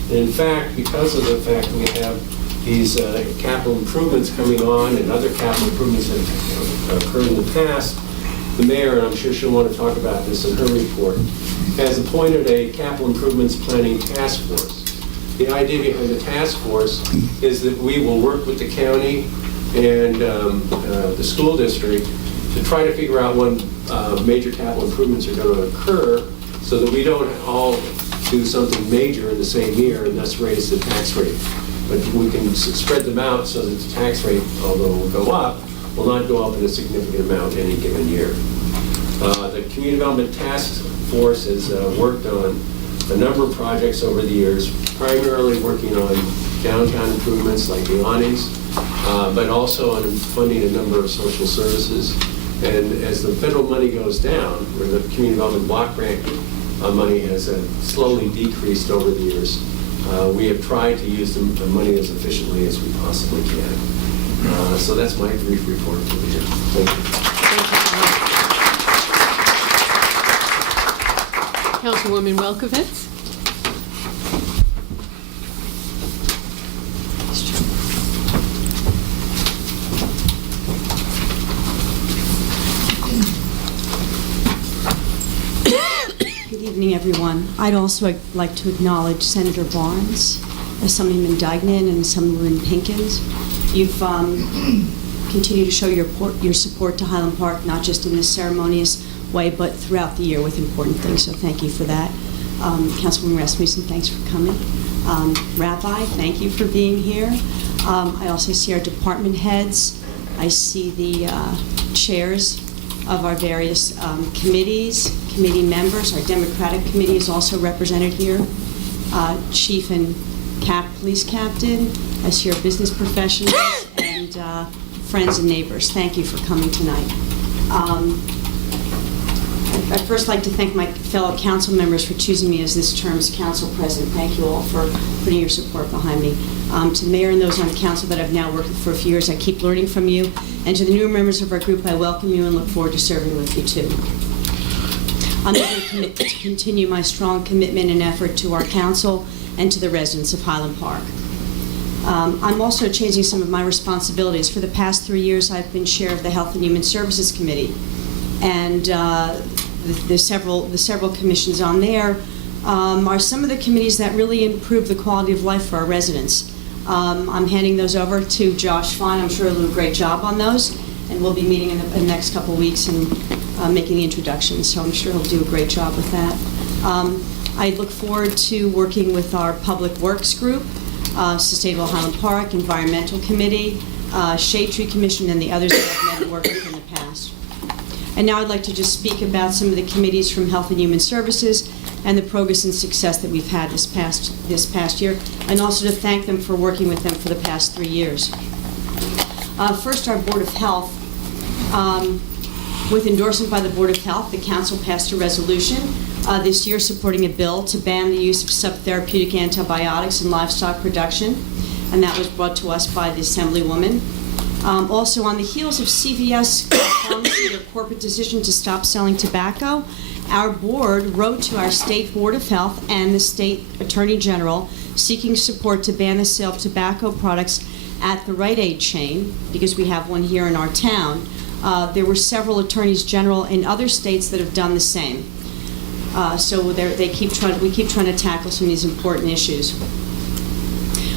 And in fact, because of the fact we have these capital improvements coming on and other capital improvements that have occurred in the past, the mayor, and I'm sure she'll want to talk about this in her report, has appointed a capital improvements planning task force. The idea behind the task force is that we will work with the county and the school district to try to figure out when major capital improvements are going to occur, so that we don't all do something major in the same year and thus raise the tax rate. But we can spread them out so that the tax rate, although it will go up, will not go up in a significant amount any given year. The Community Development Task Force has worked on a number of projects over the years, primarily working on downtown improvements like the awnings, but also on funding a number of social services. And as the federal money goes down, where the Community Development Block Grant money has slowly decreased over the years, we have tried to use the money as efficiently as we possibly can. So that's my brief report for the year. Thank you. Councilwoman Welkowitz. Good evening, everyone. I'd also like to acknowledge Senator Barnes, Assemblyman Dignan, and Assemblyman Pinkins. You've continued to show your support to Highland Park, not just in this ceremonious way, but throughout the year with important things, so thank you for that. Councilwoman Rasmussen, thanks for coming. Rabbi, thank you for being here. I also see our department heads. I see the chairs of our various committees, committee members. Our Democratic Committee is also represented here. Chief and Police Captain. I see our business professionals and friends and neighbors. Thank you for coming tonight. I'd first like to thank my fellow council members for choosing me as this term's council president. Thank you all for putting your support behind me. To the mayor and those on the council that I've now worked with for a few years, I keep learning from you. And to the newer members of our group, I welcome you and look forward to serving with you too. I'm going to commit to continue my strong commitment and effort to our council and to the residents of Highland Park. I'm also changing some of my responsibilities. For the past 3 years, I've been chair of the Health and Human Services Committee, and the several commissions on there are some of the committees that really improve the quality of life for our residents. I'm handing those over to Josh Fine. I'm sure he'll do a great job on those. and we'll be meeting in the next couple of weeks and making the introductions, so I'm sure he'll do a great job with that. I look forward to working with our Public Works Group, Sustainable Highland Park, Environmental Committee, Shade Tree Commission, and the others that I've met and worked with in the past. And now I'd like to just speak about some of the committees from Health and Human Services and the progress and success that we've had this past year, and also to thank them for working with them for the past 3 years. First, our Board of Health. With endorsement by the Board of Health, the Council passed a resolution this year supporting a bill to ban the use of subtherapeutic antibiotics in livestock production, and that was brought to us by the Assemblywoman. Also, on the heels of CVS Pharmacy, their corporate decision to stop selling tobacco, our board wrote to our State Board of Health and the State Attorney General seeking support to ban the sale of tobacco products at the Rite Aid chain, because we have one here in our town. There were several attorneys general in other states that have done the same. So we keep trying to tackle some of these important issues.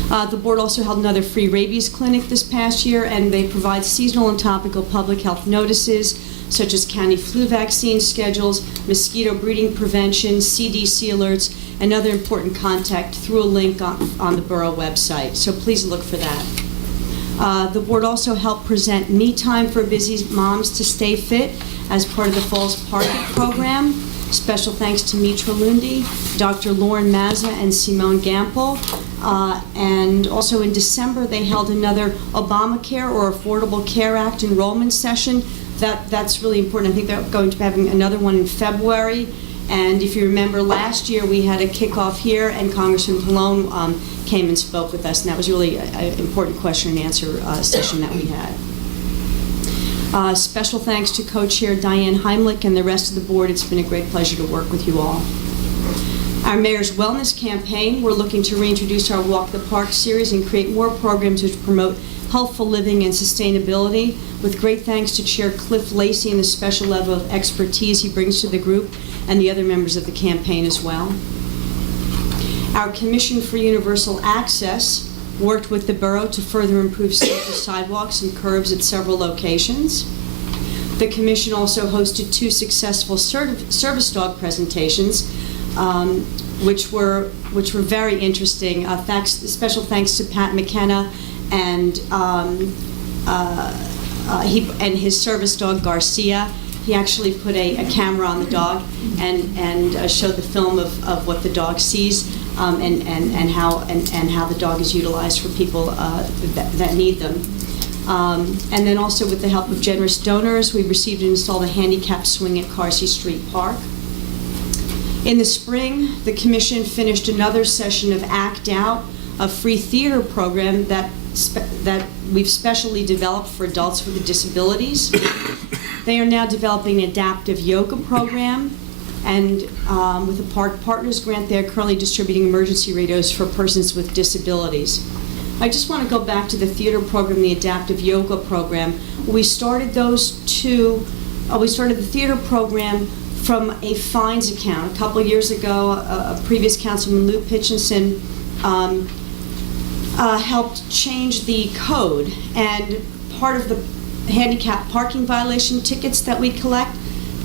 The board also held another free rabies clinic this past year, and they provide seasonal and topical public health notices, such as county flu vaccine schedules, mosquito breeding prevention, CDC alerts, and other important contact through a link on the borough website. So please look for that. The board also helped present Me Time for Busy Moms to Stay Fit as part of the Falls Park program. Special thanks to Mitra Lundi, Dr. Lauren Mazza, and Simone Gample. And also in December, they held another Obamacare or Affordable Care Act enrollment session. That's really important. I think they're going to be having another one in February. And if you remember, last year we had a kickoff here, and Congressman Pallone came and spoke with us, and that was really an important question and answer session that we had. Special thanks to co-chair Diane Heimlich and the rest of the board. It's been a great pleasure to work with you all. Our Mayor's Wellness Campaign, we're looking to reintroduce our Walk the Park series and create more programs which promote healthful living and sustainability, with great thanks to Chair Cliff Lacey and the special level of expertise he brings to the group and the other members of the campaign as well. Our Commission for Universal Access worked with the borough to further improve safer sidewalks and curbs at several locations. The Commission also hosted 2 successful service dog presentations, which were very interesting. Special thanks to Pat McKenna and his service dog Garcia. He actually put a camera on the dog and showed the film of what the dog sees and how the dog is utilized for people that need them. And then also with the help of generous donors, we received and installed a handicap swing at Carsey Street Park. In the spring, the Commission finished another session of Act Out, a free theater program that we've specially developed for adults with disabilities. They are now developing an adaptive yoga program, and with the Park Partners grant, they're currently distributing emergency radios for persons with disabilities. I just want to go back to the theater program, the adaptive yoga program. We started those two. We started the theater program from a fines account. A couple of years ago, a previous councilman, Lou Pitchinson, helped change the code, and part of the handicap parking violation tickets that we collect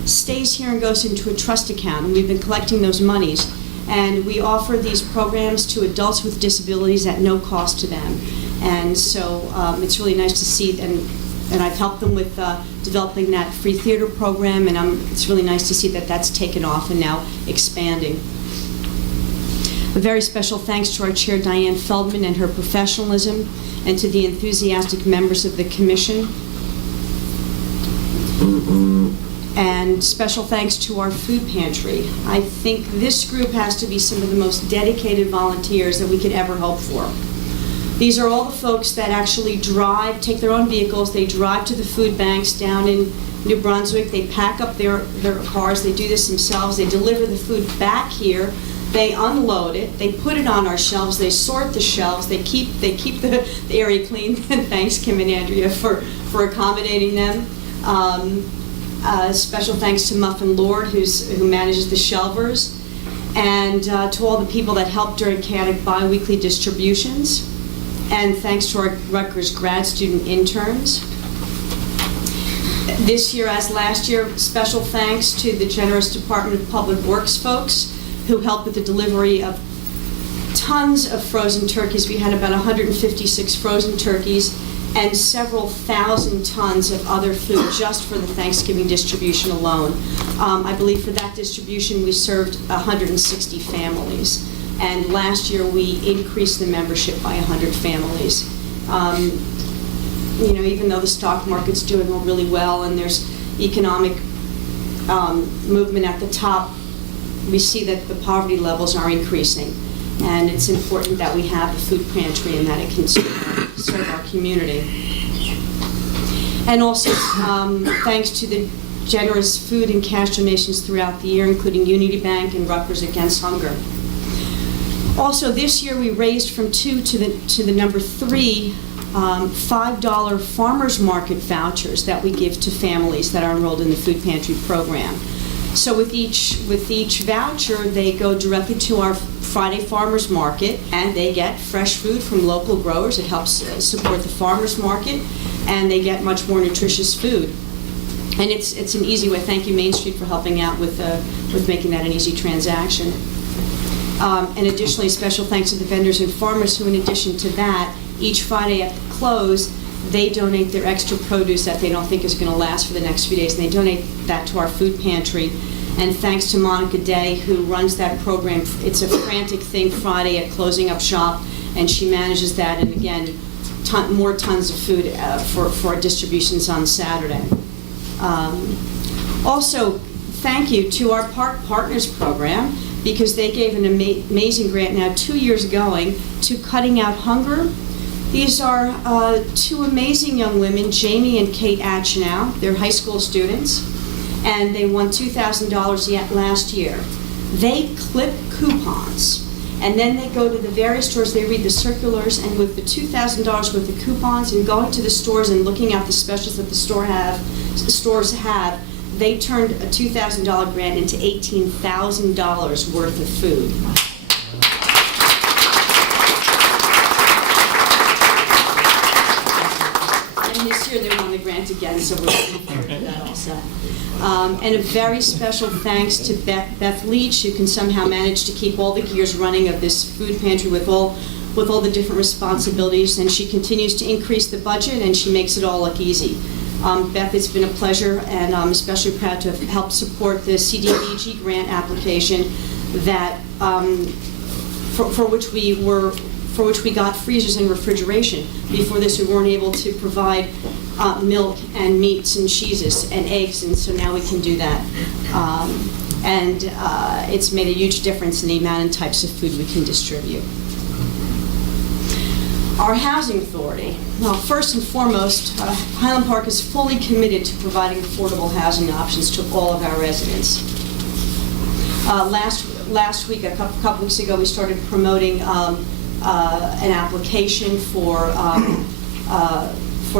stays here and goes into a trust account, and we've been collecting those monies. And we offer these programs to adults with disabilities at no cost to them. And so it's really nice to see, and I've helped them with developing that free theater program, and it's really nice to see that that's taken off and now expanding. A very special thanks to our chair, Diane Feldman, and her professionalism, and to the enthusiastic members of the commission. And special thanks to our food pantry. I think this group has to be some of the most dedicated volunteers that we could ever hope for. These are all the folks that actually take their own vehicles, they drive to the food banks down in New Brunswick, they pack up their cars, they do this themselves, they deliver the food back here, they unload it, they put it on our shelves, they sort the shelves, they keep the area clean. Thanks, Kim and Andrea, for accommodating them. Special thanks to Muffin Lord, who manages the shelvers, and to all the people that helped during chaotic bi-weekly distributions, and thanks to our Rutgers grad student interns. This year, as last year, special thanks to the generous Department of Public Works folks who helped with the delivery of tons of frozen turkeys. We had about 156 frozen turkeys and several thousand tons of other food just for the Thanksgiving distribution alone. I believe for that distribution we served 160 families. And last year we increased the membership by 100 families. Even though the stock market's doing really well and there's economic movement at the top, we see that the poverty levels are increasing. And it's important that we have a food pantry and that it can serve our community. And also, thanks to the generous food and cash donations throughout the year, including Unity Bank and Rutgers Against Hunger. Also, this year we raised from 2 to the number 3 $5 farmers market vouchers that we give to families that are enrolled in the food pantry program. So with each voucher, they go directly to our Friday farmers market, and they get fresh food from local growers. It helps support the farmers market, and they get much more nutritious food. And it's an easy way. Thank you, Main Street, for helping out with making that an easy transaction. And additionally, special thanks to the vendors and farmers who, in addition to that, each Friday at the close, they donate their extra produce that they don't think is going to last for the next few days, and they donate that to our food pantry. And thanks to Monica Day, who runs that program. It's a frantic thing Friday at closing up shop, and she manages that, and again, more tons of food for our distributions on Saturday. Also, thank you to our Park Partners program, because they gave an amazing grant now 2 years going to Cutting Out Hunger. These are 2 amazing young women, Jamie and Kate Atchenow. They're high school students, and they won $2,000 last year. They clip coupons, and then they go to the various stores, they read the circulars, and with the $2,000 worth of coupons and going to the stores and looking at the specials that the stores have, they turned a $2,000 grant into $18,000 worth of food. And this year they won the grant again, so we're looking forward to that also. And a very special thanks to Beth Leach, who can somehow manage to keep all the gears running of this food pantry with all the different responsibilities, and she continues to increase the budget, and she makes it all look easy. Beth, it's been a pleasure, and I'm especially proud to have helped support the CDBG grant application that for which we got freezers and refrigeration. Before this, we weren't able to provide milk and meats and cheeses and eggs, and so now we can do that. It's made a huge difference in the amount and types of food we can distribute. Our housing authority. Well, first and foremost, Highland Park is fully committed to providing affordable housing options to all of our residents. Last week, a couple weeks ago, we started promoting an application for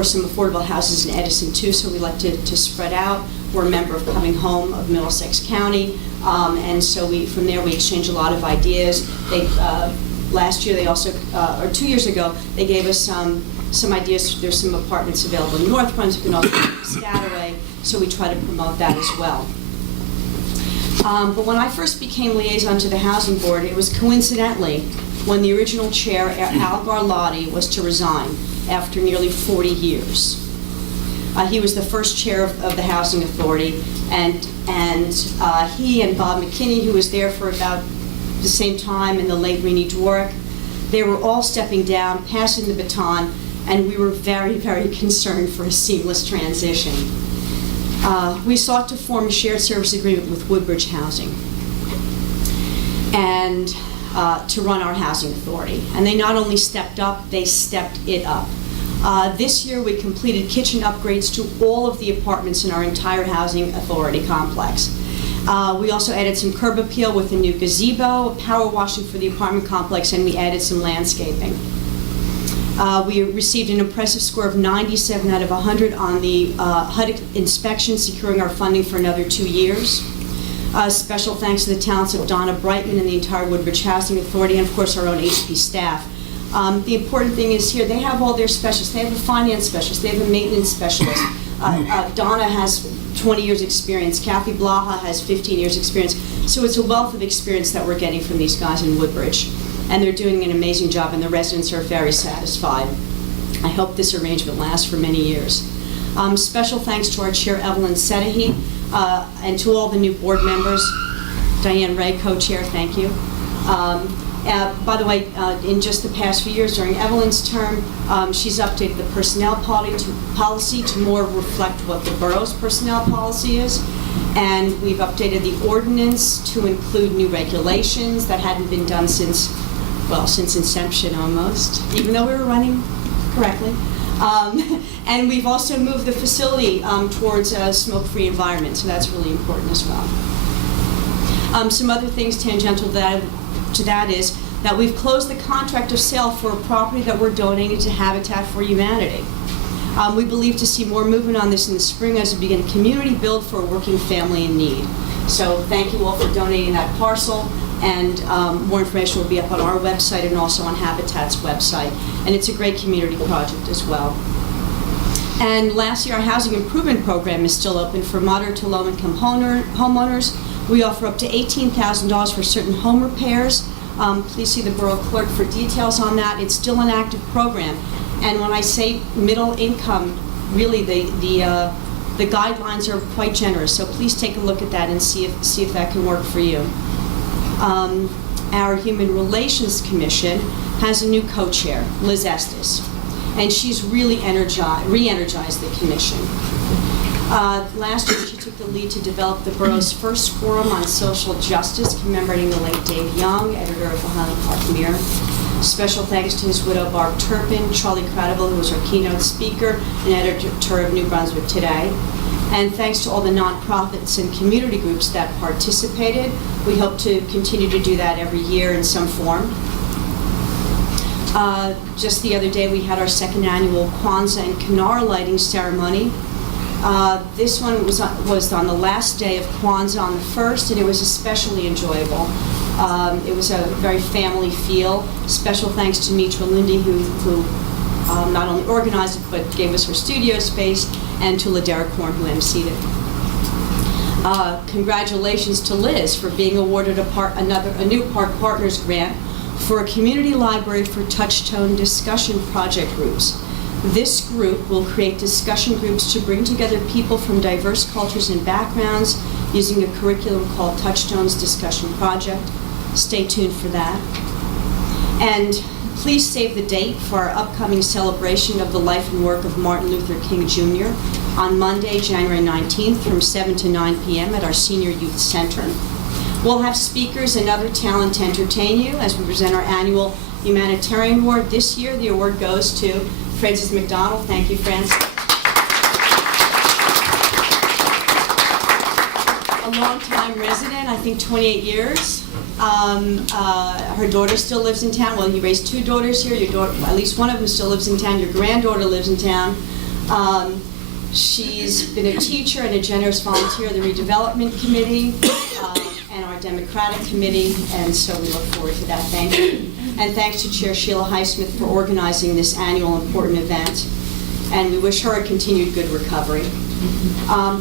some affordable houses in Edison too, so we like to spread out. We're a member of Coming Home of Middlesex County, and so from there we exchange a lot of ideas. Last year, they also, or 2 years ago, they gave us some ideas. There's some apartments available in North Brunswick and also in Piscataway, so we try to promote that as well. But when I first became liaison to the Housing Board, it was coincidentally when the original chair, Al Garlotti, was to resign after nearly 40 years. He was the first chair of the Housing Authority, and he and Bob McKinney, who was there for about the same time, and the late Renee Dworick, they were all stepping down, passing the baton, and we were very, very concerned for a seamless transition. We sought to form a shared service agreement with Woodbridge Housing and to run our housing authority. And they not only stepped up, they stepped it up. This year we completed kitchen upgrades to all of the apartments in our entire housing authority complex. We also added some curb appeal with a new gazebo, power washing for the apartment complex, and we added some landscaping. We received an impressive score of 97 out of 100 on the HUD inspection, securing our funding for another 2 years. Special thanks to the talents of Donna Brightman and the entire Woodbridge Housing Authority, and of course our own HP staff. The important thing is here, they have all their specialists. They have a finance specialist, they have a maintenance specialist, Donna has 20 years experience. Kathy Blaha has 15 years experience. So it's a wealth of experience that we're getting from these guys in Woodbridge. And they're doing an amazing job, and the residents are very satisfied. I hope this arrangement lasts for many years. Special thanks to our chair, Evelyn Sedahi, and to all the new board members. Diane Ray, co-chair, thank you. By the way, in just the past few years during Evelyn's term, she's updated the personnel policy to more reflect what the borough's personnel policy is. And we've updated the ordinance to include new regulations that hadn't been done since inception almost, even though we were running correctly. And we've also moved the facility towards a smoke-free environment, so that's really important as well. Some other things tangential to that is that we've closed the contract of sale for a property that we're donating to Habitat for Humanity. We believe to see more movement on this in the spring as we begin a community build for a working family in need. So thank you all for donating that parcel, and more information will be up on our website and also on Habitat's website. And it's a great community project as well. And lastly, our housing improvement program is still open for moderate to low-income homeowners. We offer up to $18,000 for certain home repairs. Please see the borough clerk for details on that. It's still an active program. And when I say middle income, really the guidelines are quite generous. So please take a look at that and see if that can work for you. Our Human Relations Commission has a new co-chair, Liz Estes, and she's really re-energized the commission. Last year, she took the lead to develop the borough's first forum on social justice, commemorating the late Dave Young, editor of the Highland Park Mirror. Special thanks to his widow, Barb Turpin, Charlie Cradiville, who was our keynote speaker and editor of New Brunswick Today. And thanks to all the nonprofits and community groups that participated. We hope to continue to do that every year in some form. Just the other day, we had our second annual Kwanzaa and Kinara lighting ceremony. This one was on the last day of Kwanzaa on the 1st, and it was especially enjoyable. It was a very family feel. Special thanks to Mitra Lindy, who not only organized it, but gave us her studio space, and to Ladera Korn, who emceed it. Congratulations to Liz for being awarded a new Park Partners grant for a community library for touch-tone discussion project groups. This group will create discussion groups to bring together people from diverse cultures and backgrounds using a curriculum called Touchstone's Discussion Project. Stay tuned for that. And please save the date for our upcoming celebration of the life and work of Martin Luther King Jr. on Monday, January 19th from 7 to 9 p.m. at our Senior Youth Center. We'll have speakers and other talent to entertain you as we present our annual Humanitarian Award. This year, the award goes to Frances McDonald. Thank you, Frances. A long-time resident, I think 28 years. Her daughter still lives in town. Well, you raised two daughters here. Your daughter, at least one of them still lives in town. Your granddaughter lives in town. She's been a teacher and a generous volunteer of the Redevelopment Committee and our Democratic Committee, and so we look forward to that. Thank you. And thanks to Chair Sheila Highsmith for organizing this annual important event. And we wish her a continued good recovery.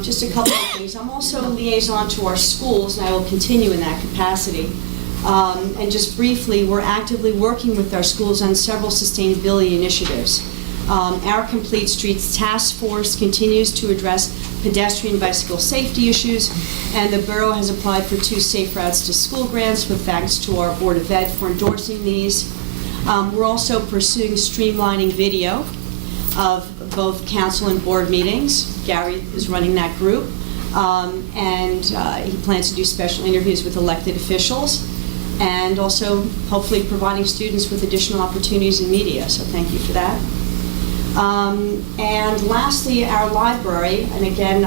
Just a couple of things. I'm also a liaison to our schools, and I will continue in that capacity. And just briefly, we're actively working with our schools on several sustainability initiatives. Our Complete Streets Task Force continues to address pedestrian bicycle safety issues, and the borough has applied for 2 Safe Routes to School grants, with thanks to our Board of Ed for endorsing these. We're also pursuing streamlining video of both council and board meetings. Gary is running that group, and he plans to do special interviews with elected officials, and also hopefully providing students with additional opportunities in media, so thank you for that. And lastly, our library, and again,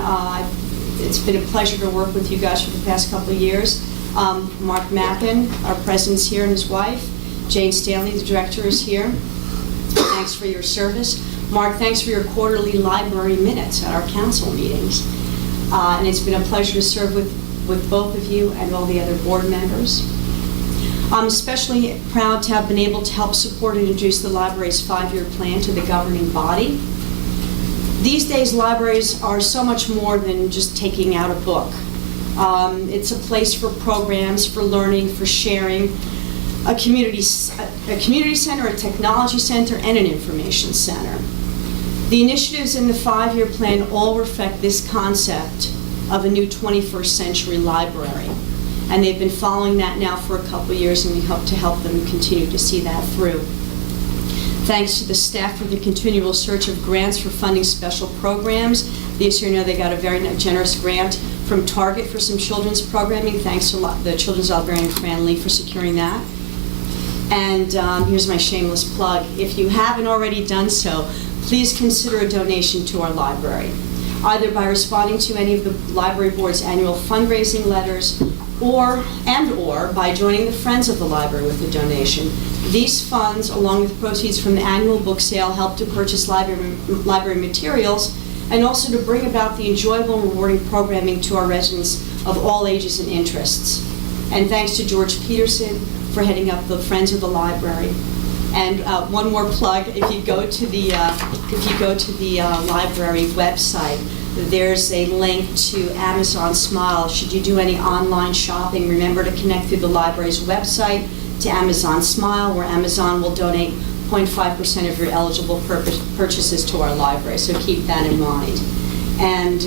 it's been a pleasure to work with you guys for the past couple of years. Mark Mappin, our president's here, and his wife. Jane Stanley, the director, is here. Thanks for your service. Mark, thanks for your quarterly library minutes at our council meetings. And it's been a pleasure to serve with both of you and all the other board members. I'm especially proud to have been able to help support and introduce the library's 5-year plan to the governing body. These days, libraries are so much more than just taking out a book. It's a place for programs, for learning, for sharing, a community center, a technology center, and an information center. The initiatives in the 5-year plan all reflect this concept of a new 21st century library. And they've been following that now for a couple of years, and we hope to help them continue to see that through. Thanks to the staff for the continual search of grants for funding special programs. This year, they got a very generous grant from Target for some children's programming. Thanks to the children's librarian, Fran Lee, for securing that. And here's my shameless plug. If you haven't already done so, please consider a donation to our library, either by responding to any of the library board's annual fundraising letters, or by joining the Friends of the Library with a donation. These funds, along with proceeds from the annual book sale, help to purchase library materials and also to bring about the enjoyable and rewarding programming to our residents of all ages and interests. And thanks to George Peterson for heading up the Friends of the Library. And one more plug: if you go to the library website, there's a link to Amazon Smile. Should you do any online shopping, remember to connect through the library's website to Amazon Smile, where Amazon will donate 0.5% of your eligible purchases to our library. So keep that in mind. And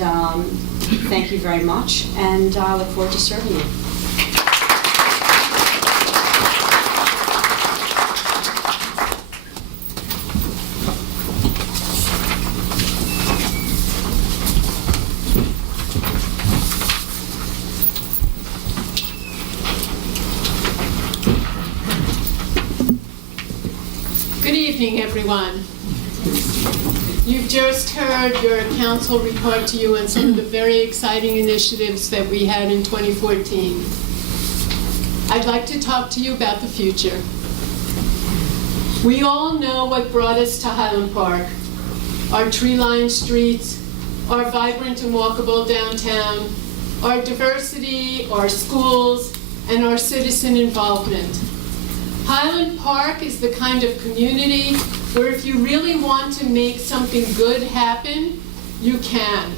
thank you very much, and I look forward to serving you. Good evening, everyone. You've just heard your council report to you on some of the very exciting initiatives that we had in 2014. I'd like to talk to you about the future. We all know what brought us to Highland Park: our tree-lined streets, our vibrant and walkable downtown, our diversity, our schools, and our citizen involvement. Highland Park is the kind of community where if you really want to make something good happen, you can.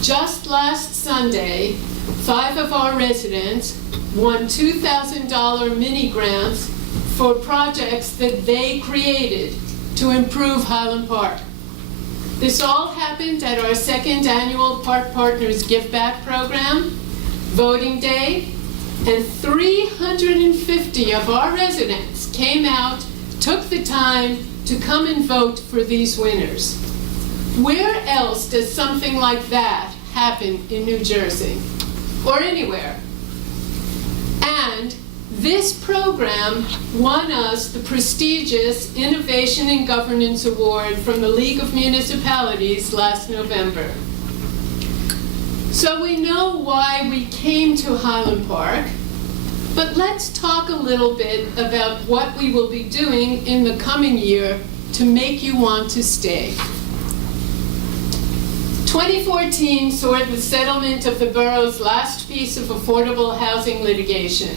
Just last Sunday, 5 of our residents won $2,000 mini grants for projects that they created to improve Highland Park. This all happened at our 2nd annual Park Partners Give Back program, voting day, and 350 of our residents came out, took the time to come and vote for these winners. Where else does something like that happen in New Jersey or anywhere? And this program won us the prestigious Innovation in Governance Award from the League of Municipalities last November. So we know why we came to Highland Park, but let's talk a little bit about what we will be doing in the coming year to make you want to stay. 2014 saw the settlement of the borough's last piece of affordable housing litigation.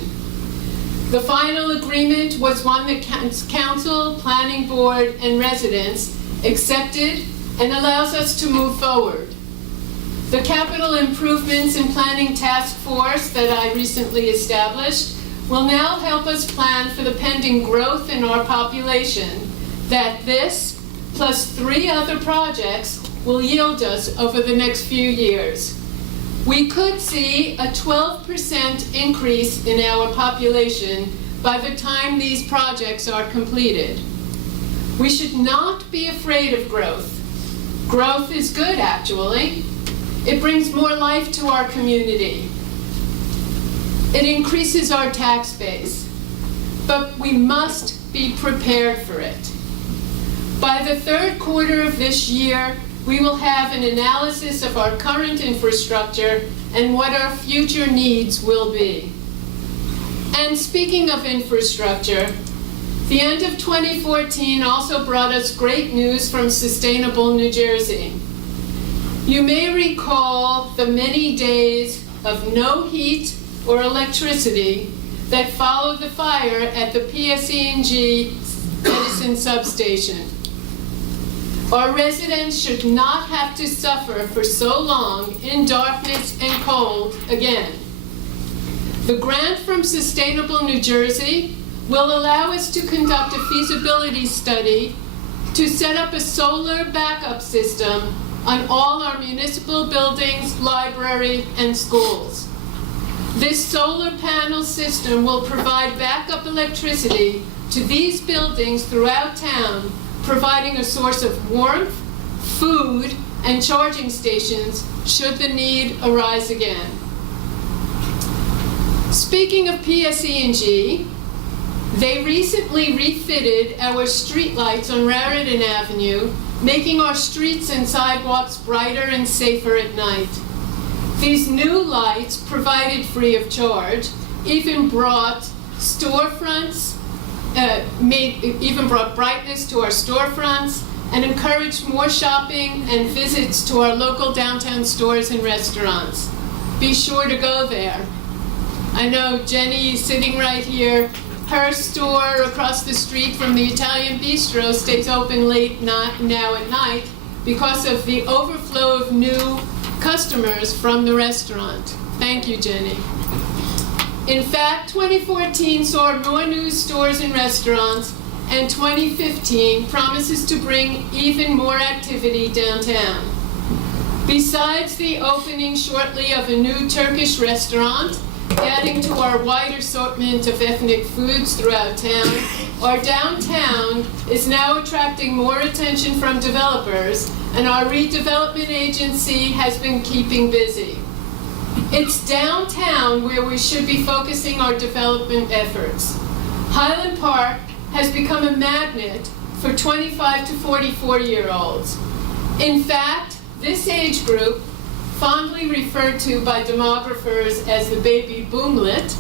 The final agreement was one that council, planning board, and residents accepted and allows us to move forward. The Capital Improvements and Planning Task Force that I recently established will now help us plan for the pending growth in our population that this, plus 3 other projects, will yield us over the next few years. We could see a 12% increase in our population by the time these projects are completed. We should not be afraid of growth. Growth is good, actually. It brings more life to our community. It increases our tax base, but we must be prepared for it. By the 3rd quarter of this year, we will have an analysis of our current infrastructure and what our future needs will be. And speaking of infrastructure, the end of 2014 also brought us great news from Sustainable New Jersey. You may recall the many days of no heat or electricity that followed the fire at the PSE&G Edison substation. Our residents should not have to suffer for so long in darkness and cold again. The grant from Sustainable New Jersey will allow us to conduct a feasibility study to set up a solar backup system on all our municipal buildings, library, and schools. This solar panel system will provide backup electricity to these buildings throughout town, providing a source of warmth, food, and charging stations should the need arise again. Speaking of PSE&G, they recently refitted our streetlights on Raritan Avenue, making our streets and sidewalks brighter and safer at night. These new lights, provided free of charge, even brought brightness to our storefronts and encouraged more shopping and visits to our local downtown stores and restaurants. Be sure to go there. I know Jenny is sitting right here. Her store across the street from the Italian Bistro stays open late now at night because of the overflow of new customers from the restaurant. Thank you, Jenny. In fact, 2014 saw more new stores and restaurants, and 2015 promises to bring even more activity downtown. Besides the opening shortly of a new Turkish restaurant, adding to our wide assortment of ethnic foods throughout town, our downtown is now attracting more attention from developers, and our redevelopment agency has been keeping busy. It's downtown where we should be focusing our development efforts. Highland Park has become a magnet for 25 to 44-year-olds. In fact, this age group, fondly referred to by demographers as the baby boomlet,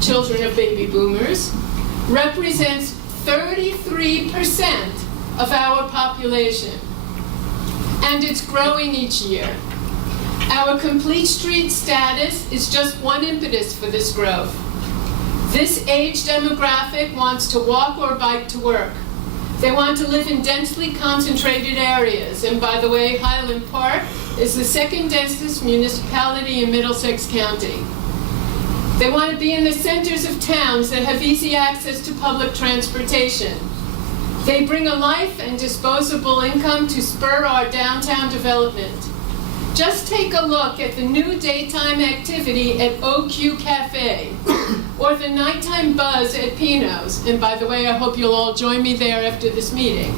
children of baby boomers, represents 33% of our population, and it's growing each year. Our complete street status is just one impetus for this growth. This age demographic wants to walk or bike to work. They want to live in densely concentrated areas, and by the way, Highland Park is the second densest municipality in Middlesex County. They want to be in the centers of towns that have easy access to public transportation. They bring a life and disposable income to spur our downtown development. Just take a look at the new daytime activity at OQ Cafe, or the nighttime buzz at Pino's. And by the way, I hope you'll all join me there after this meeting.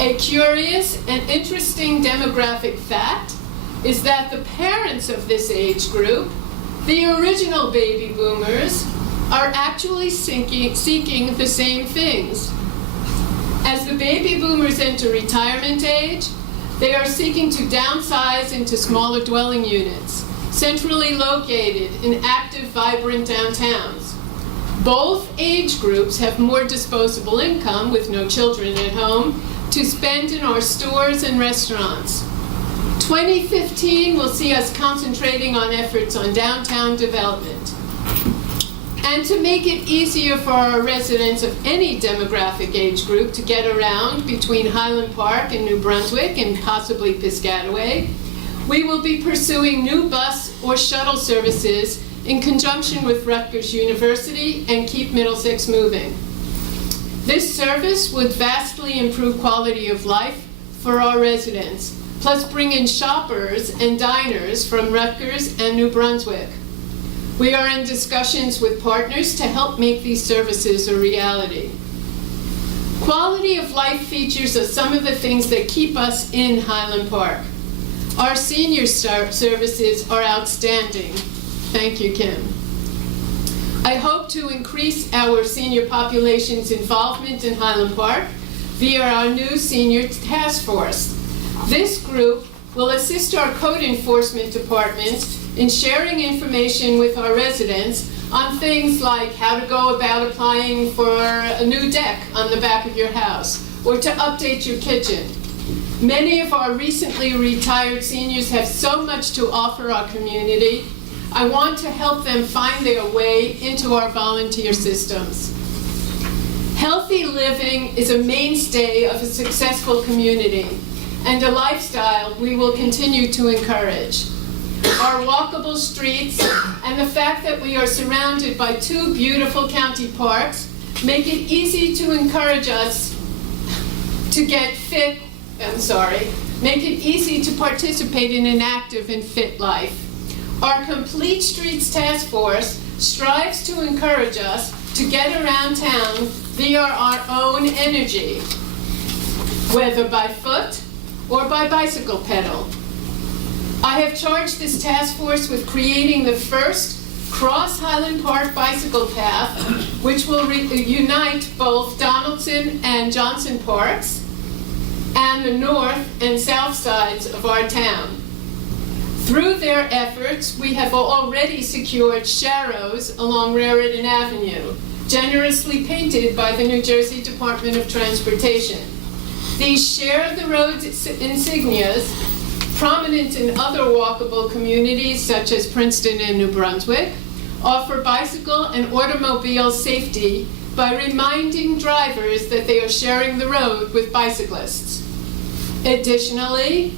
A curious and interesting demographic fact is that the parents of this age group, the original baby boomers, are actually seeking the same things. As the baby boomers enter retirement age, they are seeking to downsize into smaller dwelling units, centrally located in active, vibrant downtowns. Both age groups have more disposable income, with no children at home, to spend in our stores and restaurants. 2015 will see us concentrating on efforts on downtown development. And to make it easier for our residents of any demographic age group to get around between Highland Park and New Brunswick and possibly Piscataway, we will be pursuing new bus or shuttle services in conjunction with Rutgers University and Keep Middlesex Moving. This service would vastly improve quality of life for our residents, plus bring in shoppers and diners from Rutgers and New Brunswick. We are in discussions with partners to help make these services a reality. Quality of life features are some of the things that keep us in Highland Park. Our senior services are outstanding. Thank you, Kim. I hope to increase our senior population's involvement in Highland Park via our new senior task force. This group will assist our code enforcement department in sharing information with our residents on things like how to go about applying for a new deck on the back of your house, or to update your kitchen. Many of our recently retired seniors have so much to offer our community. I want to help them find their way into our volunteer systems. Healthy living is a mainstay of a successful community and a lifestyle we will continue to encourage. Our walkable streets and the fact that we are surrounded by 2 beautiful county parks make it easy to encourage us to get fit, make it easy to participate in an active and fit life. Our Complete Streets Task Force strives to encourage us to get around town via our own energy, whether by foot or by bicycle pedal. I have charged this task force with creating the first cross Highland Park bicycle path, which will unite both Donaldson and Johnson Parks and the north and south sides of our town. Through their efforts, we have already secured sharrows along Raritan Avenue, generously painted by the New Jersey Department of Transportation. These share the road insignias prominent in other walkable communities such as Princeton and New Brunswick, offer bicycle and automobile safety by reminding drivers that they are sharing the road with bicyclists. Additionally,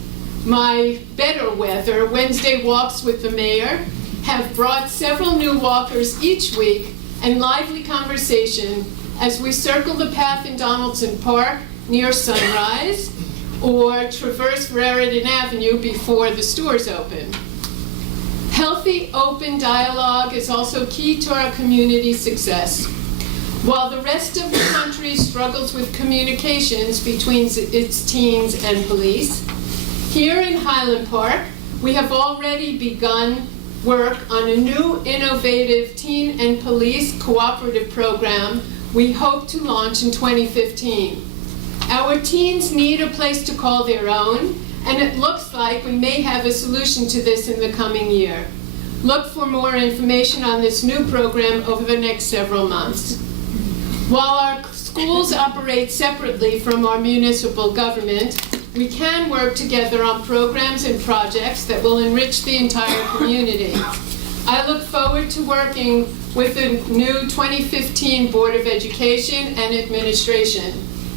my Better Weather Wednesday walks with the mayor have brought several new walkers each week and lively conversation as we circle the path in Donaldson Park near sunrise or traverse Raritan Avenue before the stores open. Healthy, open dialogue is also key to our community's success. While the rest of the country struggles with communications between its teens and police, here in Highland Park, we have already begun work on a new innovative teen and police cooperative program we hope to launch in 2015. Our teens need a place to call their own, and it looks like we may have a solution to this in the coming year. Look for more information on this new program over the next several months. While our schools operate separately from our municipal government, we can work together on programs and projects that will enrich the entire community. I look forward to working with the new 2015 Board of Education and Administration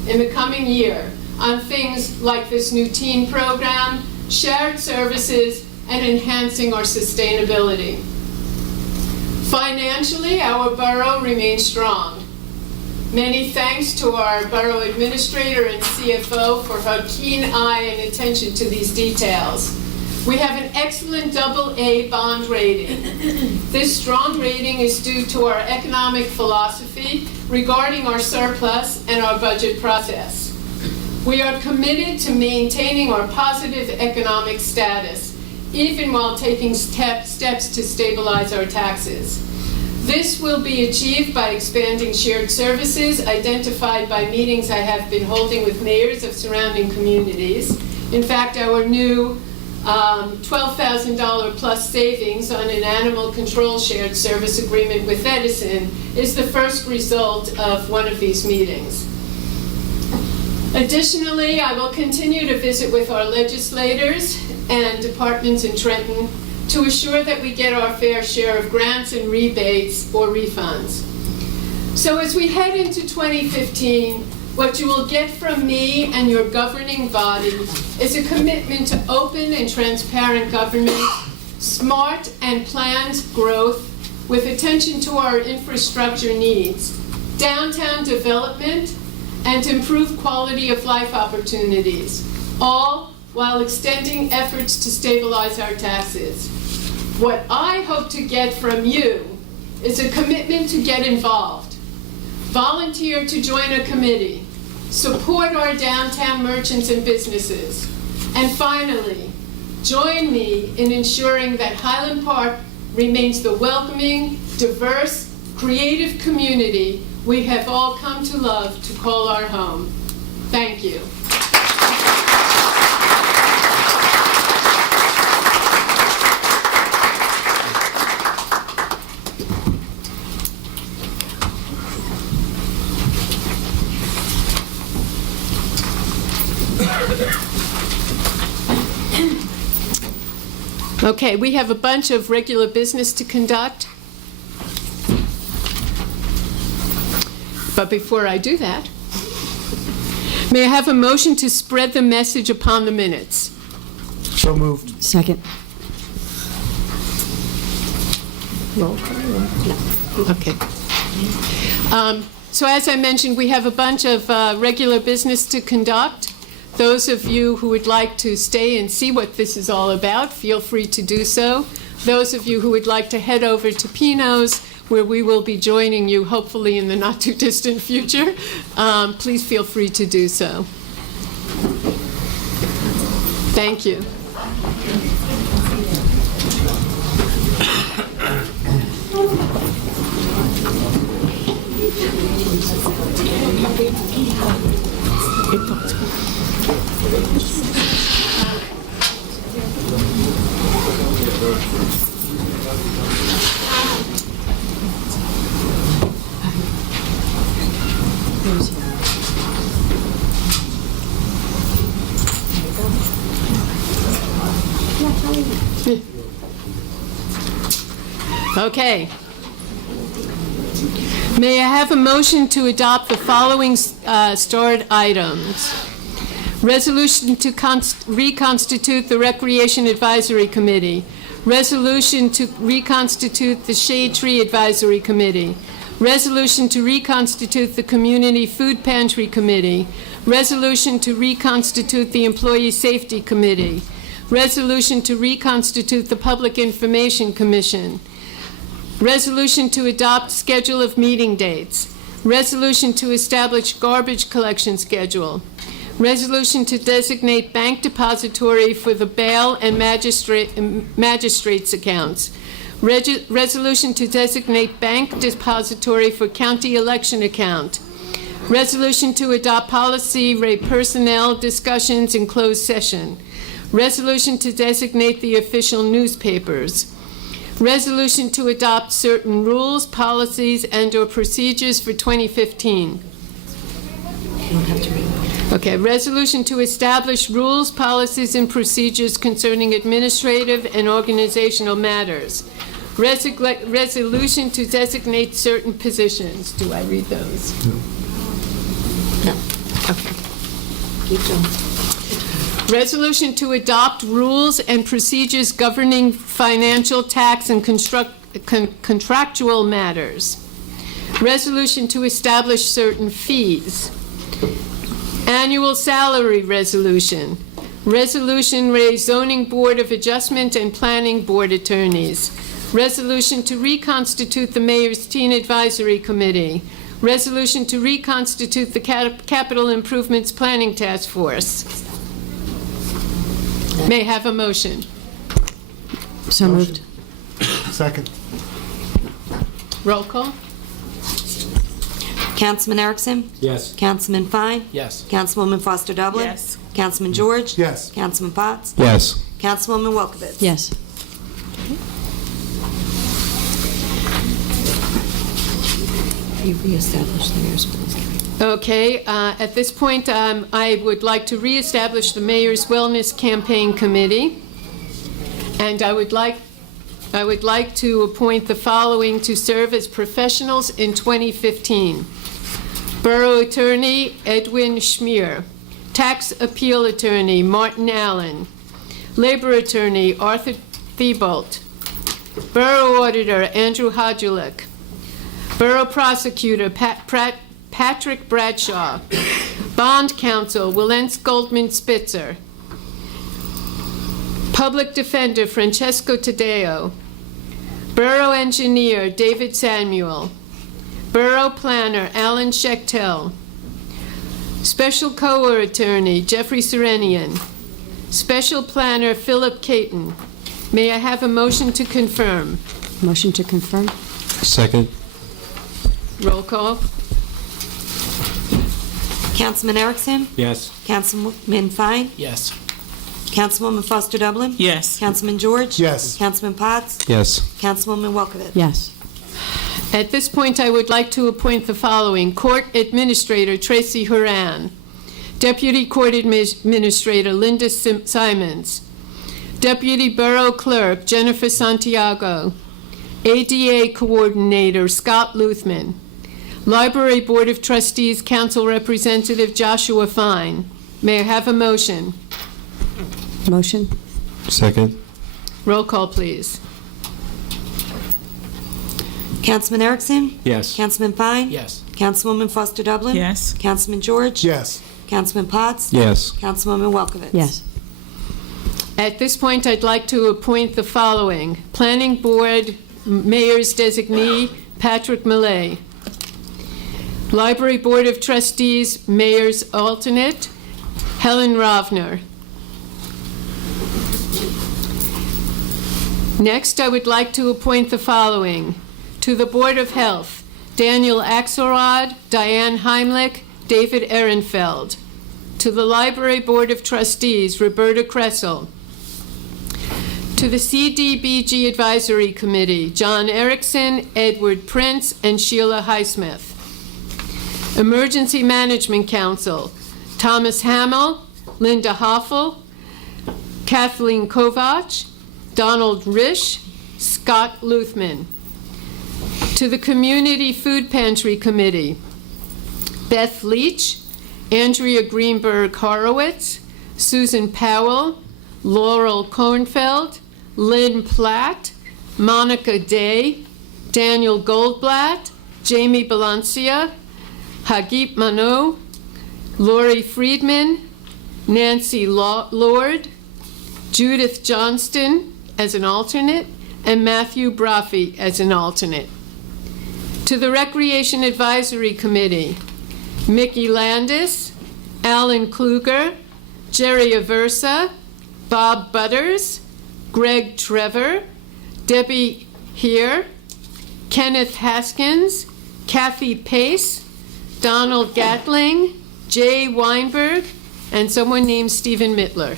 in the coming year on things like this new teen program, shared services, and enhancing our sustainability. Financially, our borough remains strong. Many thanks to our borough administrator and CFO for her keen eye and attention to these details. We have an excellent AA bond rating. This strong rating is due to our economic philosophy regarding our surplus and our budget process. We are committed to maintaining our positive economic status, even while taking steps to stabilize our taxes. This will be achieved by expanding shared services identified by meetings I have been holding with mayors of surrounding communities. In fact, our new $12,000 plus savings on an animal control shared service agreement with Edison is the first result of one of these meetings. Additionally, I will continue to visit with our legislators and departments in Trenton to assure that we get our fair share of grants and rebates or refunds. So as we head into 2015, what you will get from me and your governing body is a commitment to open and transparent government, smart and planned growth with attention to our infrastructure needs, downtown development, and improved quality of life opportunities, all while extending efforts to stabilize our taxes. What I hope to get from you is a commitment to get involved, volunteer to join a committee, support our downtown merchants and businesses, and finally, join me in ensuring that Highland Park remains the welcoming, diverse, creative community we have all come to love to call our home. Thank you. Okay, we have a bunch of regular business to conduct. But before I do that, may I have a motion to spread the message upon the minutes? So moved. Second. Roll call? Okay. So as I mentioned, we have a bunch of regular business to conduct. Those of you who would like to stay and see what this is all about, feel free to do so. Those of you who would like to head over to Pino's, where we will be joining you hopefully in the not-too-distant future, please feel free to do so. Thank you. Okay. May I have a motion to adopt the following starred items? Resolution to reconstitute the Recreation Advisory Committee. Resolution to reconstitute the Shade Tree Advisory Committee. Resolution to reconstitute the Community Food Pantry Committee. Resolution to reconstitute the Employee Safety Committee. Resolution to reconstitute the Public Information Commission. Resolution to adopt schedule of meeting dates. Resolution to establish garbage collection schedule. Resolution to designate bank depository for the bail and magistrates accounts. Resolution to designate bank depository for county election account. Resolution to adopt policy rate personnel discussions in closed session. Resolution to designate the official newspapers. Resolution to adopt certain rules, policies, and/or procedures for 2015. Okay, resolution to establish rules, policies, and procedures concerning administrative and organizational matters. Resolution to designate certain positions. Do I read those? No. Okay. Keep going. Resolution to adopt rules and procedures governing financial, tax, and contractual matters. Resolution to establish certain fees. Annual salary resolution. Resolution raise zoning board of adjustment and planning board attorneys. Resolution to reconstitute the Mayor's Teen Advisory Committee. Resolution to reconstitute the Capital Improvements Planning Task Force. May I have a motion? So moved. Second. Roll call? Councilman Erickson? Yes. Councilman Fine? Yes. Councilwoman Foster Dublin? Yes. Councilman George? Yes. Councilman Potts? Yes. Councilwoman Welkowitz? Yes. You reestablished the mayor's wellness campaign. Okay, at this point, I would like to reestablish the Mayor's Wellness Campaign Committee, and I would like to appoint the following to serve as professionals in 2015. Borough Attorney Edwin Schmier, Tax Appeal Attorney Martin Allen, Labor Attorney Arthur Thibault, Borough Auditor Andrew Hodulek, Borough Prosecutor Patrick Bradshaw, Bond Counsel Willence Goldman Spitzer, Public Defender Francesco Taddeo, Borough Engineer David Samuel, Borough Planner Alan Schechtel, Special COA Attorney Jeffrey Serenian, Special Planner Philip Caton. May I have a motion to confirm? Motion to confirm? Second. Roll call. Councilman Erickson? Yes. Councilman Fine? Yes. Councilwoman Foster Dublin? Yes. Councilman George? Yes. Councilman Potts? Yes. Councilwoman Welkowitz? Yes. At this point, I would like to appoint the following. Court Administrator Tracy Horan. Deputy Court Administrator Linda Simons. Deputy Borough Clerk Jennifer Santiago. ADA Coordinator Scott Luthman. Library Board of Trustees Council Representative Joshua Fine. May I have a motion? Motion? Second. Roll call, please. Councilman Erickson? Yes. Councilman Fine? Yes. Councilwoman Foster Dublin? Yes. Councilman George? Yes. Councilman Potts? Yes. Councilwoman Welkowitz? Yes. At this point, I'd like to appoint the following. Planning Board Mayor's Designee, Patrick Millay. Library Board of Trustees Mayor's Alternate, Helen Rovner. Next, I would like to appoint the following. To the Board of Health, Daniel Axelrod, Diane Heimlich, David Ehrenfeld. To the Library Board of Trustees, Roberta Kressel. To the CDBG Advisory Committee, John Erickson, Edward Prince, and Sheila Highsmith. Emergency Management Council, Thomas Hamill, Linda Hoffel, Kathleen Kovach, Donald Risch, Scott Luthman. To the Community Food Pantry Committee, Beth Leach, Andrea Greenberg Horowitz, Susan Powell, Laurel Kornfeld, Lynn Platt, Monica Day, Daniel Goldblatt, Jamie Balancia, Hagit Mano, Lori Friedman, Nancy Lord, Judith Johnston as an alternate, and Matthew Brophy as an alternate. To the Recreation Advisory Committee, Mickey Landis, Alan Kluger, Jerry Aversa, Bob Butters, Greg Trevor, Debbie Heer, Kenneth Haskins, Kathy Pace, Donald Gatling, Jay Weinberg, and someone named Stephen Mittler.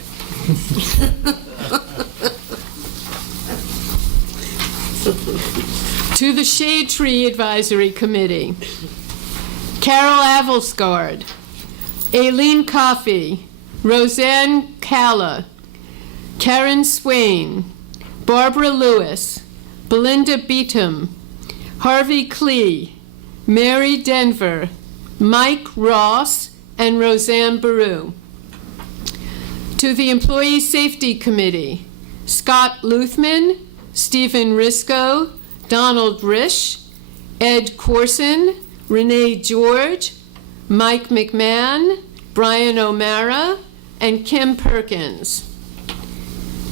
To the Shade Tree Advisory Committee, Carol Avelsgaard, Aileen Coffey, Roseanne Calla, Karen Swain, Barbara Lewis, Belinda Beetham, Harvey Klee, Mary Denver, Mike Ross, and Roseanne Baru. To the Employee Safety Committee, Scott Luthman, Stephen Risco, Donald Risch, Ed Corson, Renee George, Mike McMahon, Brian O'Mara, and Kim Perkins.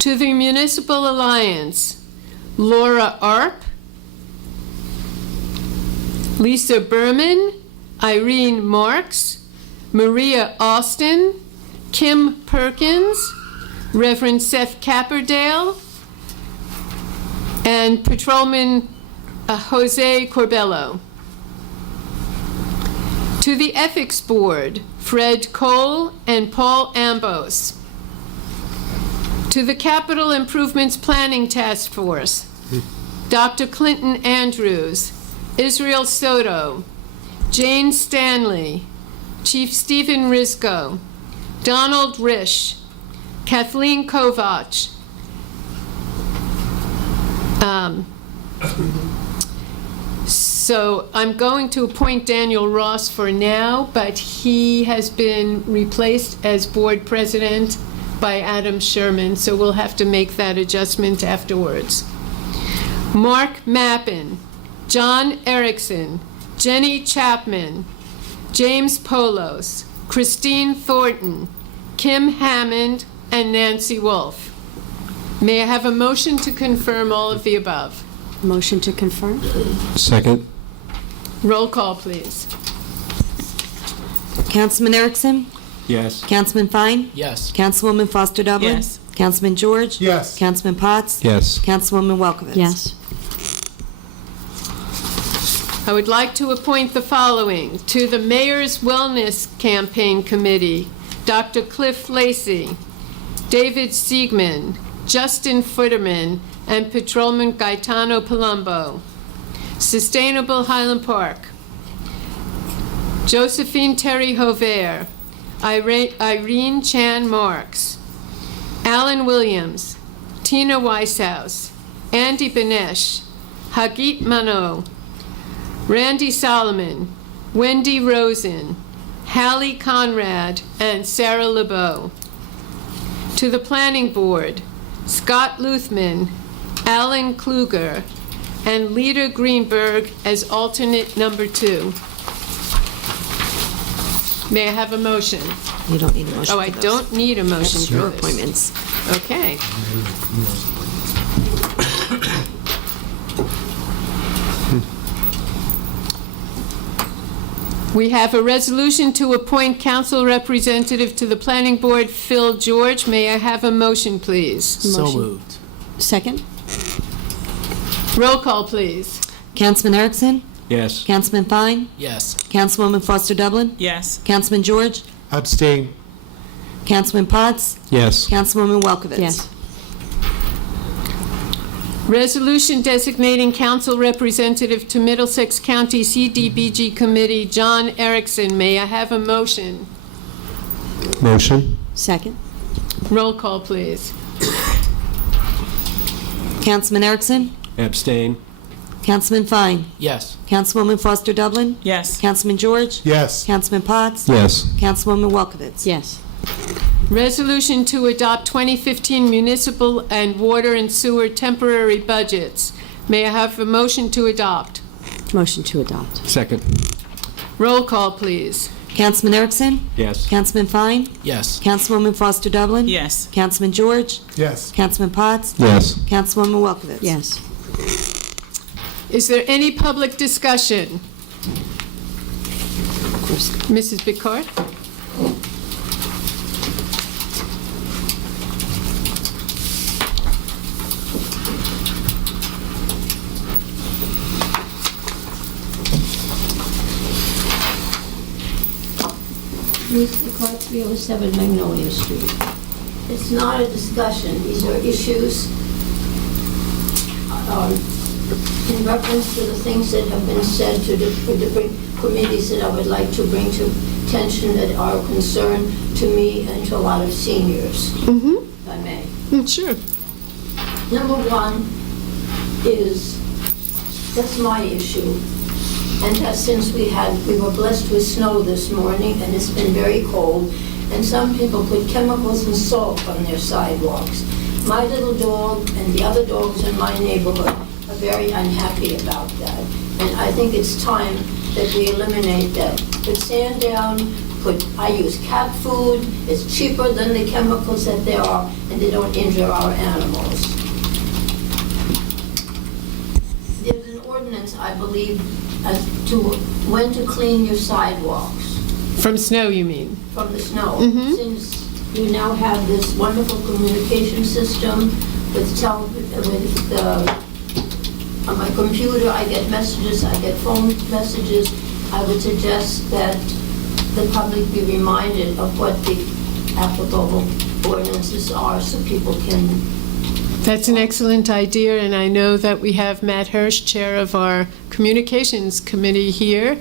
To the Municipal Alliance, Laura Arp, Lisa Berman, Irene Marks, Maria Austin, Kim Perkins, Reverend Seth Capperdale, and Patrolman Jose Corbello. To the Ethics Board, Fred Cole and Paul Ambos. To the Capital Improvements Planning Task Force, Dr. Clinton Andrews, Israel Soto, Jane Stanley, Chief Stephen Risco, Donald Risch, Kathleen Kovach, so I'm going to appoint Daniel Ross for now, but he has been replaced as board president by Adam Sherman, so we'll have to make that adjustment afterwards. Mark Mappin, John Erickson, Jenny Chapman, James Polos, Christine Thornton, Kim Hammond, and Nancy Wolf. May I have a motion to confirm all of the above? Motion to confirm? Second. Roll call, please. Councilman Erickson? Yes. Councilman Fine? Yes. Councilwoman Foster Dublin? Yes. Councilman George? Yes. Councilman Potts? Yes. Councilwoman Welkowitz? Yes. I would like to appoint the following. To the Mayor's Wellness Campaign Committee, Dr. Cliff Lacey, David Siegman, Justin Futterman, and Patrolman Gaetano Palumbo. Sustainable Highland Park, Josephine Terry Hover, Irene Chan Marks, Alan Williams, Tina Weishaus, Andy Benesh, Hagit Mano, Randy Solomon, Wendy Rosen, Hallie Conrad, and Sarah LeBeau. To the Planning Board, Scott Luthman, Alan Kluger, and Lita Greenberg as alternate number 2. May I have a motion? You don't need a motion Oh, for I those. don't need a motion That's for your this. appointments. Okay. We have a resolution to appoint council representative to the planning board, Phil George. May I have a motion, please? Motion. Second? Roll call, please. Councilman Erickson? Yes. Councilman Fine? Yes. Councilwoman Foster Dublin? Yes. Councilman George? Abstain. Councilman Potts? Yes. Councilwoman Welkowitz? Yes. Resolution designating council representative to Middlesex County CDBG Committee, John Erickson. May I have a motion? Motion. Second? Roll call, please. Councilman Erickson? Abstain. Councilman Fine? Yes. Councilwoman Foster Dublin? Yes. Councilman George? Yes. Councilman Potts? Yes. Councilwoman Welkowitz? Yes. Resolution to adopt 2015 municipal and water and sewer temporary budgets. May I have a motion to adopt? Motion to adopt. Second. Roll call, please. Councilman Erickson? Yes. Councilman Fine? Yes. Councilwoman Foster Dublin? Yes. Councilman George? Yes. Councilman Potts? Yes. Councilwoman Welkowitz? Yes. Is there any public discussion? Of course. Mrs. Bickard? Mr. Clark, 307 Magnolia Street. It's not a discussion, these are issues in reference to the things that have been said to different committees that I would like to bring to attention that are a concern to me and to a lot of seniors, if I may. Sure. Number one is, that's my issue. And that since we were blessed with snow this morning, and it's been very cold, and some people put chemicals and salt on their sidewalks. My little dog and the other dogs in my neighborhood are very unhappy about that. And I think it's time that we eliminate that. Put sand down, I use cat food, it's cheaper than the chemicals that there are, and they don't injure our animals. There's an ordinance, I believe, as to when to clean your sidewalks. From snow, you mean? From the snow. Since you now have this wonderful communication system on my computer, I get messages, I get phone messages. I would suggest that the public be reminded of what the applicable ordinances are so people can. That's an excellent idea, and I know that we have Matt Hirsch, chair of our communications committee here.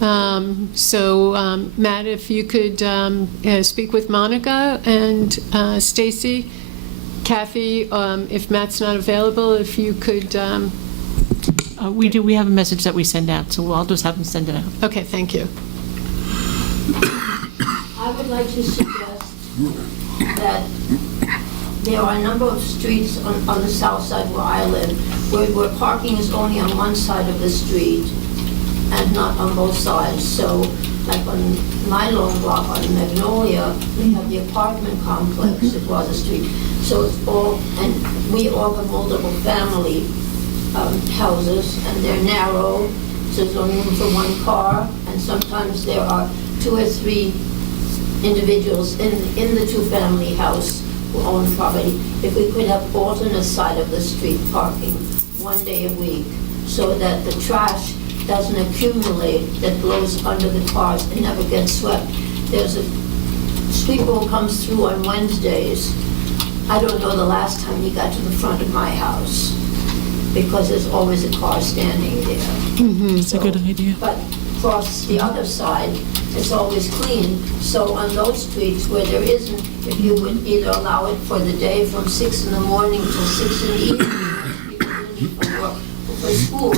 Matt, if you could speak with Monica and Stacy, Kathy, if Matt's not available, if you could. We do. We have a message that we send out, so I'll just have them send it out. Okay, thank you. I would like to suggest that there are a number of streets on the south side where I live where parking is only on one side of the street and not on both sides. So, like on my long block on Magnolia, we have the apartment complex across the street. So it's all, and we all have multiple family houses, and they're narrow, so there's only room for one car, and sometimes there are 2 or 3 individuals in the two-family house who own property. If we could have alternate side of the street parking one day a week, so that the trash doesn't accumulate that blows under the cars and never gets swept. There's a sweeper who comes through on Wednesdays. I don't know the last time he got to the front of my house, because there's always a car standing there. It's a good idea. But across the other side, it's always clean. So on those streets where there isn't, if you would either allow it for the day from 6 in the morning till 6 in the evening, people leave from work or for school,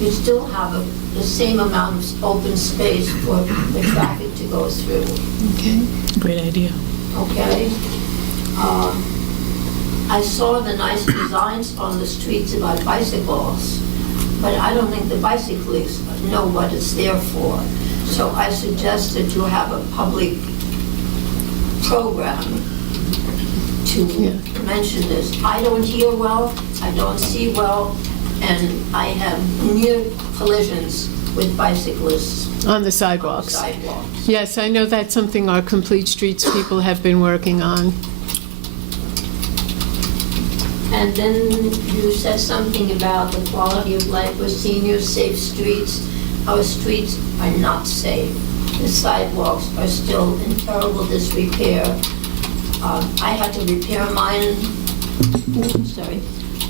you still have the same amount of open space for the traffic to go through. Okay. Great idea. Okay? I saw the nice designs on the streets about bicycles, but I don't think the bicyclists know what it's there for. So I suggested to have a public program to mention this. I don't hear well, I don't see well, and I have near collisions with bicyclists On the sidewalks. on the sidewalks. Yes, I know that's something our Complete Streets people have been working on. And then you said something about the quality of life for seniors, safe streets. Our streets are not safe. The sidewalks are still in terrible disrepair. I had to repair mine, sorry.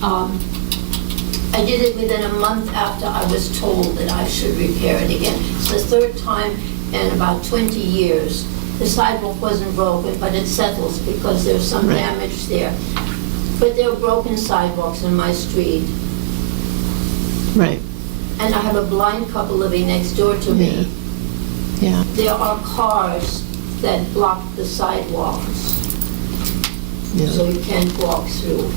I did it within a month after I was told that I should repair it again. It's the third time in about 20 years. The sidewalk wasn't broken, but it settles because there's some damage there. But there are broken sidewalks in my street. Right. And I have a blind couple living next door to me. Yeah. There are cars that block the sidewalks, so you can't walk through.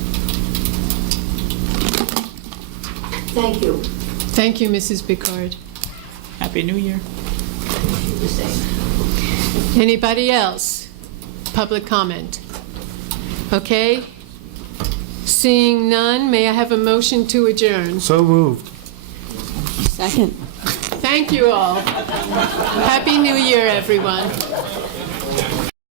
Thank you. Thank you, Mrs. Picard. Happy New Year. The same. Anybody else? Public comment? Okay. Seeing none, may I have a motion to adjourn? So moved. Second. Thank you all. Happy New Year, everyone.